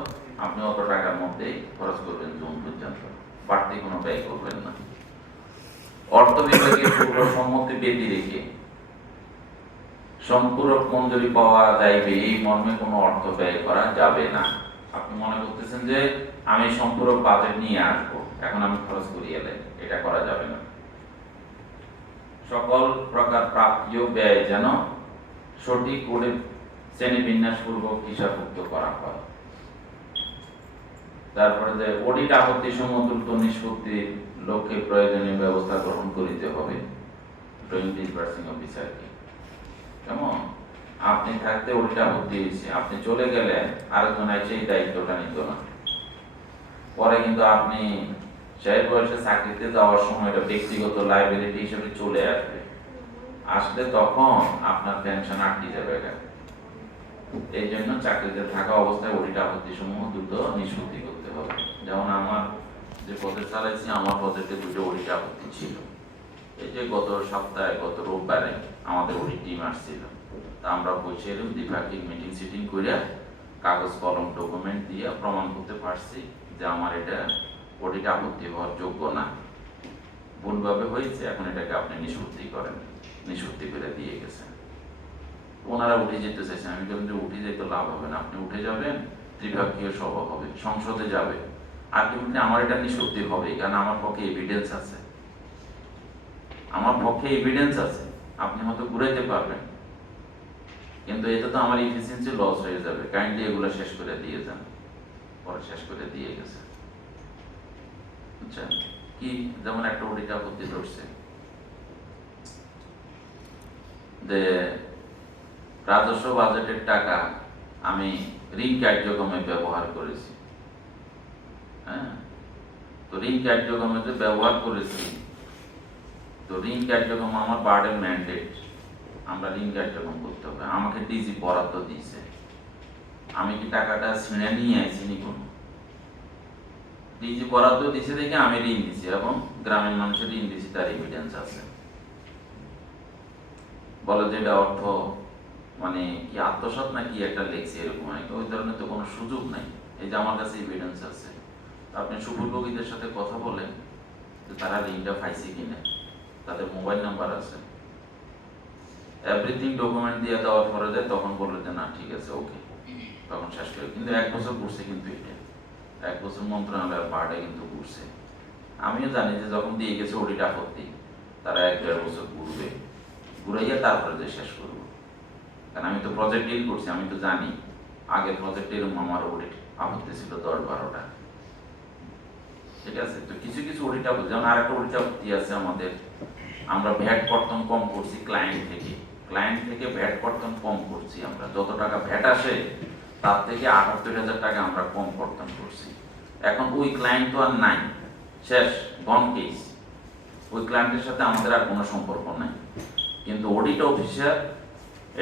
আপনি অত টাকার মধ্যেই খরচ করবেন জুন পর্যন্ত, বাড়তি কোনো ব্যয় করবেন না। অর্থ বিভাগের পূর্ব সম্মতি ব্যতি রেখে সম্পূরক মঞ্জুরি পাওয়া যাইবে এই মর্মে কোনো অর্থ ব্যয় করা যাবে না। আপনি মনে করতেছেন যে আমি সম্পূরক বাজেট নিয়ে আসবো, এখন আমি খরচ করিয়ে দেয়, এটা করা যাবে না। সকল প্রকার প্রাপ্য ব্যয় যেন সঠিক কোডে শ্রেণী বিন্যাস পূর্বক হিসাবভুক্ত করা হয়। তারপরে যে অডিট আপত্তি সমূহ দ্রুত নিষ্পত্তির লক্ষ্যে প্রয়োজনীয় ব্যবস্থা গ্রহণ করিতে হবে ড্রয়িং ডিসবার্সিং অফিসারকে। কেমন? আপনি থাকতে অডিট আপত্তি হয়েছে, আপনি চলে গেলেন, আরেকজন এসে এই দায়িত্বটা নিত না, পরে কিন্তু আপনি শেষ বয়সে চাকরিতে যাওয়ার সময় এটা ব্যক্তিগত লাইবিলিটি হিসেবে চলে আসবে, আসলে তখন আপনার পেনশন আটকে যাবে। এটা এই জন্য চাকরিতে থাকা অবস্থায় অডিট আপত্তি সমূহ দ্রুত নিষ্পত্তি করতে হবে। যেমন আমার যে প্রজেক্ট চালাইছি, আমার প্রজেক্টে 2টো অডিট আপত্তি ছিল। এই যে গত সপ্তাহে গত রোববারে আমাদের অডিট টিম আসছিল, তা আমরা বসে এলাম, দ্বিপাক্ষিক মিটিং সিটিং করে কাগজ কলম ডকুমেন্ট দিয়ে প্রমাণ করতে পারছি যে আমার এটা অডিট আপত্তি হওয়ার যোগ্য না, ভুলভাবে হয়েছে, এখন এটাকে আপনি নিষ্পত্তি করেন। নিষ্পত্তি করে দিয়ে গেছেন। ওনারা উঠে যেতে চাইছেন, আমি বললাম যে উঠে যেতে লাভ হবে না, আপনি উঠে যাবেন, ত্রিপাক্ষীয় সভা হবে, সংসদে যাবে, আলটিমেটলি আমার এটা নিষ্পত্তি হবে, কারণ আমার পক্ষে এভিডেন্স আছে, আমার পক্ষে এভিডেন্স আছে। আপনি হয়তো ঘুরাইতে পারবেন, কিন্তু এটা তো আমার এফিসিয়েন্সি লস হয়ে যাবে, কাইন্ডলি এগুলো শেষ করে দিয়ে যান। পরে শেষ করে দিয়ে গেছে। আচ্ছা, কি যেমন একটা অডিট আপত্তি ধরছে যে রাজস্ব বাজেটের টাকা আমি ঋণ কার্যক্রমে ব্যবহার করেছি। হ্যাঁ, তো ঋণ কার্যক্রমে যে ব্যবহার করেছি তো ঋণ কার্যক্রম আমার বার্ডের ম্যান্ডেট, আমরা ঋণ কার্যক্রম করতে হবে। আমাকে ডিজি বরাদ্দ দিয়েছে, আমি কি টাকাটা ছিঁড়ে নিয়ে আসিনি? কোনো ডিজি বরাদ্দ দিয়েছে দেখে আমি ঋণ দিছি এবং গ্রামের মানুষের ঋণ দিছি, তার এভিডেন্স আছে। বলে যে এটা অর্থ মানে কি আত্মসাৎ না কি একটা লেখছে এরকম, ওই ধরনের তো কোনো সুযোগ নাই। এই যে আমার কাছে এভিডেন্স আছে। আপনি সুভোগীদের সাথে কথা বলেন যে তারা ঋণটা পাইছে কিনা, তাদের মোবাইল নাম্বার আছে, এভরিথিং ডকুমেন্ট দিয়ে দেওয়ার পরে যায়, তখন বললো যে না ঠিক আছে ওকে, তখন শেষ করে। কিন্তু 1 বছর ঘুরছে, কিন্তু এটা 1 বছর মন্ত্রণালয়ের পাহাড়ে কিন্তু ঘুরছে। আমিও জানি যে যখন দিয়ে গেছে অডিট আপত্তি, তারা 1-1.5 বছর ঘুরবে, ঘুরাইয়া তারপরে যে শেষ করবো। কারণ আমি তো প্রজেক্ট ডিল করছি, আমি তো জানি আগের প্রজেক্টে এরকম আমার অডিট আপত্তি ছিল 10-12টা। ঠিক আছে, তো কিছু কিছু অডিট আপত্তি, যেমন আরেকটা অডিট আপত্তি আছে আমাদের, আমরা ভ্যাট কর্তন কম করছি ক্লায়েন্ট থেকে ভ্যাট কর্তন কম করছি। আমরা যত টাকা ভ্যাট আসে তার থেকে 78,000 টাকা আমরা কম কর্তন করছি। এখন ওই ক্লায়েন্ট তো আর নাই, শেষ, গন কেস। ওই ক্লায়েন্টের সাথে আমাদের আর কোনো সম্পর্ক নাই, কিন্তু অডিট অফিসার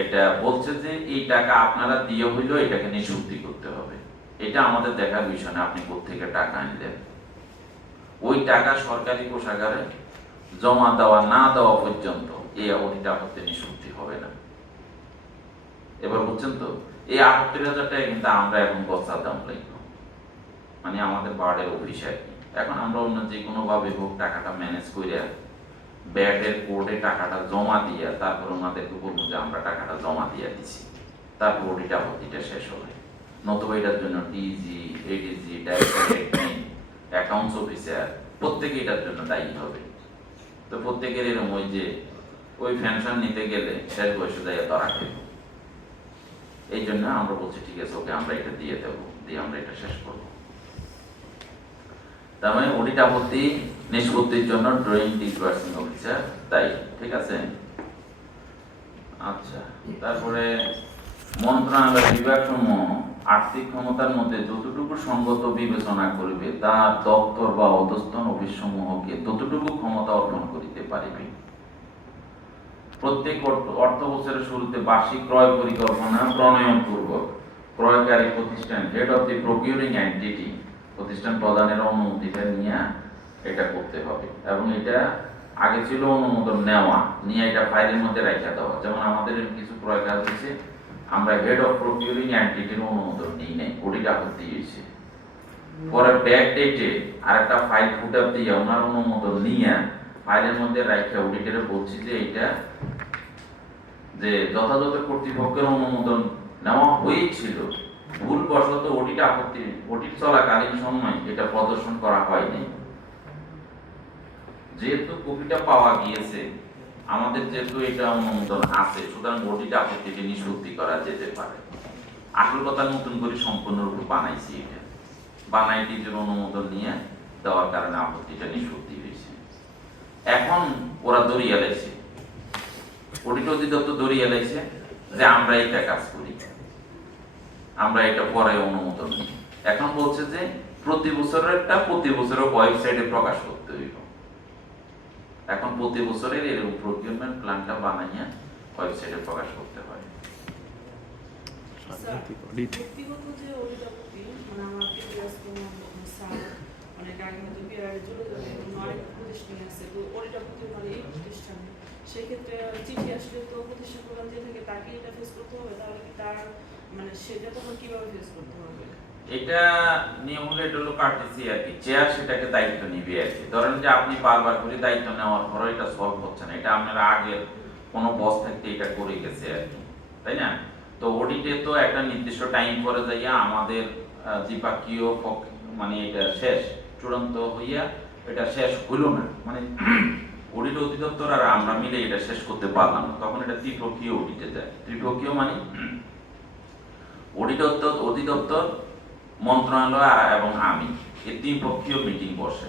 এটা বলছে যে এই টাকা আপনারা দিয়ে হইলেও এটাকে নিষ্পত্তি করতে হবে। এটা আমাদের দেখার বিষয় না আপনি কোত্থেকে টাকা আনলেন। ওই টাকা সরকারি কোষাগারে জমা দেওয়া না দেওয়া পর্যন্ত এই অডিট আপত্তি নিষ্পত্তি হবে না। এবার বুঝছেন তো, এই 78,000 টাকা কিন্তু আমরা এখন বস্তার দাম লাগবো, মানে আমাদের বার্ডের অফিসে আর কি। এখন আমরা অন্য যে কোনো ভাবে হোক টাকাটা ম্যানেজ করে ব্যাটের কোর্টে টাকাটা জমা দিয়ে তারপর ওনাদেরকে বলবো যে আমরা টাকাটা জমা দিয়ে দিছি, তারপর অডিট আপত্তিটা শেষ হবে। নতুবা এটার জন্য DG, ADG, director accounts officer প্রত্যেকে এটার জন্য দায়ী হবে। তো প্রত্যেকের এরকম ওই যে ওই পেনশন নিতে গেলে শেষ বয়সে যাইয়া ধরা খেয়ে। এই জন্য আমরা বলছি ঠিক আছে ওকে আমরা এটা দিয়ে দেবো, দিয়ে আমরা এটা শেষ করবো। তার মানে অডিট আপত্তি নিষ্পত্তির জন্য ড্রয়িং ডিসবার্সিং অফিসার দায়ী। ঠিক আছে, আচ্ছা। তারপরে মন্ত্রণালয় বিভাগসমূহ আর্থিক ক্ষমতার মধ্যে যতটুকু সঙ্গত বিবেচনা করিবে তার দপ্তর বা অধস্তন অফিস সমূহকে ততটুকু ক্ষমতা অর্পণ করিতে পারিবে। প্রত্যেক অর্থ বছরের শুরুতে বার্ষিক ক্রয় পরিকল্পনা প্রণয়ন পূর্বক ক্রয়কারী প্রতিষ্ঠান head of the procuring entity প্রতিষ্ঠান প্রদানের অনুমতিটা নিয়ে এটা করতে হবে। এবং এটা আগে ছিল অনুমোদন নেওয়া, নিয়ে এটা ফাইলের মধ্যে রেখে দেওয়া। যেমন আমাদের কিছু ক্রয় কাজ হয়েছে, আমরা হেড অফ প্রকিউরিং এন্টিটির অনুমোদন নিই নাই, অডিট আপত্তি হয়েছে। পরে ব্যাক ডেটে আরেকটা ফাইল ফুটার দিয়ে ওনার অনুমোদন নিয়ে ফাইলের মধ্যে রেখে অডিটরে বলছি যে এটা যে যথাযথ কর্তৃপক্ষের অনুমোদন নেওয়া হয়েছিল, ভুলবশত অডিট আপত্তি অডিট চলাকালীন সময় এটা প্রদর্শন করা হয়নি। যেহেতু কপিটা পাওয়া গিয়েছে, আমাদের যেহেতু এটা অনুমোদন আছে, সুতরাং অডিট আপত্তিটি নিষ্পত্তি করা যেতে পারে। আসল কথা নতুন করে সম্পূর্ণরূপে বানাইছি, এটা বানাই ডিজির অনুমোদন নিয়ে দেওয়ার কারণে আপত্তিটা নিষ্পত্তি হয়েছে। এখন ওরা দড়িয়ে লাইছে, অডিট অধিদপ্তর দড়িয়ে লাইছে যে আমরা এটা কাজ করি, আমরা এটা পরে অনুমোদন নিই। এখন বলছে যে প্রতি বছরেরটা প্রতি বছরের ওয়েবসাইটে প্রকাশ করতে হইব। এখন প্রতি বছরের এরকম প্রকিউরমেন্ট প্ল্যানটা বানাইয়া ওয়েবসাইটে প্রকাশ করতে হয়। ব্যক্তিগত যে অডিট আপত্তি, মানে আমার প্রিভিয়াস কোনো স্যার অনেক আগে হয়তো বিআরে চলে যাবে, অনেক প্রতিষ্ঠান আছে, তো অডিট আপত্তি মানে এই প্রতিষ্ঠানে সেক্ষেত্রে চিঠি আসলে তো প্রতিষ্ঠান প্রধান যে থেকে তাকে এটা ফেস করতে হবে, তাহলে কি তার মানে সেটা তখন কিভাবে ফেস করতে হবে? এটা নিয়ম হলো এটা হলো কার্টিসি আর কি, চেয়ার সেটাকে দায়িত্ব নিবে আর কি। ধরেন যে আপনি বারবার করে দায়িত্ব নেওয়ার পরে এটা সলভ হচ্ছে না, এটা আপনারা আগের কোনো বস থাকতে এটা করে গেছে আর কি, তাই না? তো অডিটে তো একটা নির্দিষ্ট টাইম পরে যাইয়া আমাদের দ্বিপাক্ষীয় মানে এটা শেষ চূড়ান্ত হইয়া এটা শেষ হইলো না, মানে অডিট অধিদপ্তর আর আমরা মিলে এটা শেষ করতে পারলাম না, তখন এটা ত্রিপক্ষীয় অডিটে যায়। ত্রিপক্ষীয় মানে অধিদপ্তর, মন্ত্রণালয় এবং আমি, এই ত্রিপক্ষীয় মিটিং বসে।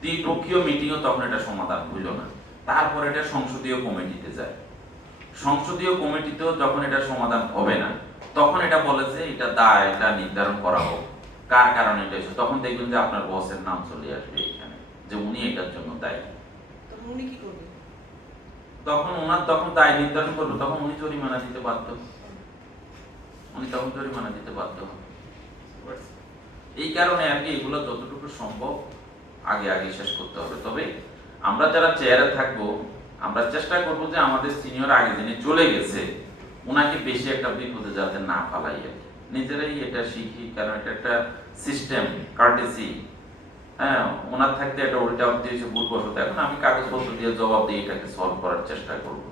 ত্রিপক্ষীয় মিটিংও তখন এটা সমাধান হইল না, তারপর এটা সংসদীয় কমিটিতে যায়। সংসদীয় কমিটিতেও যখন এটা সমাধান হবে না, তখন এটা বলে যে এটা দায়, এটা নির্ধারণ করা হোক কার কারণে এটা হয়েছে। তখন দেখবেন যে আপনার বসের নাম চলে আসবে এখানে, যে উনি এটার জন্য দায়ী। তখন উনি কি করবেন? তখন ওনার তখন দায় নির্ধারণ করলো, তখন উনি জরিমানা দিতে বাধ্য, উনি তখন জরিমানা দিতে বাধ্য হন। এই কারণে আর কি এগুলো যতটুকু সম্ভব আগে আগে শেষ করতে হবে। তবে আমরা যারা চেয়ারে থাকবো আমরা চেষ্টা করবো যে আমাদের সিনিয়র আগে যিনি চলে গেছে ওনাকে বেশি একটা বিপদে যাতে না ফালাই আর কি, নিজেরাই এটা শিখি, কারণ এটা একটা সিস্টেম কার্টেসি। হ্যাঁ, ওনার থাকতে এটা উল্টা দিয়েছে ভুল বসত, এখন আমি কাগজপত্র দিয়ে জবাব দিয়ে এটাকে সলভ করার চেষ্টা করবো।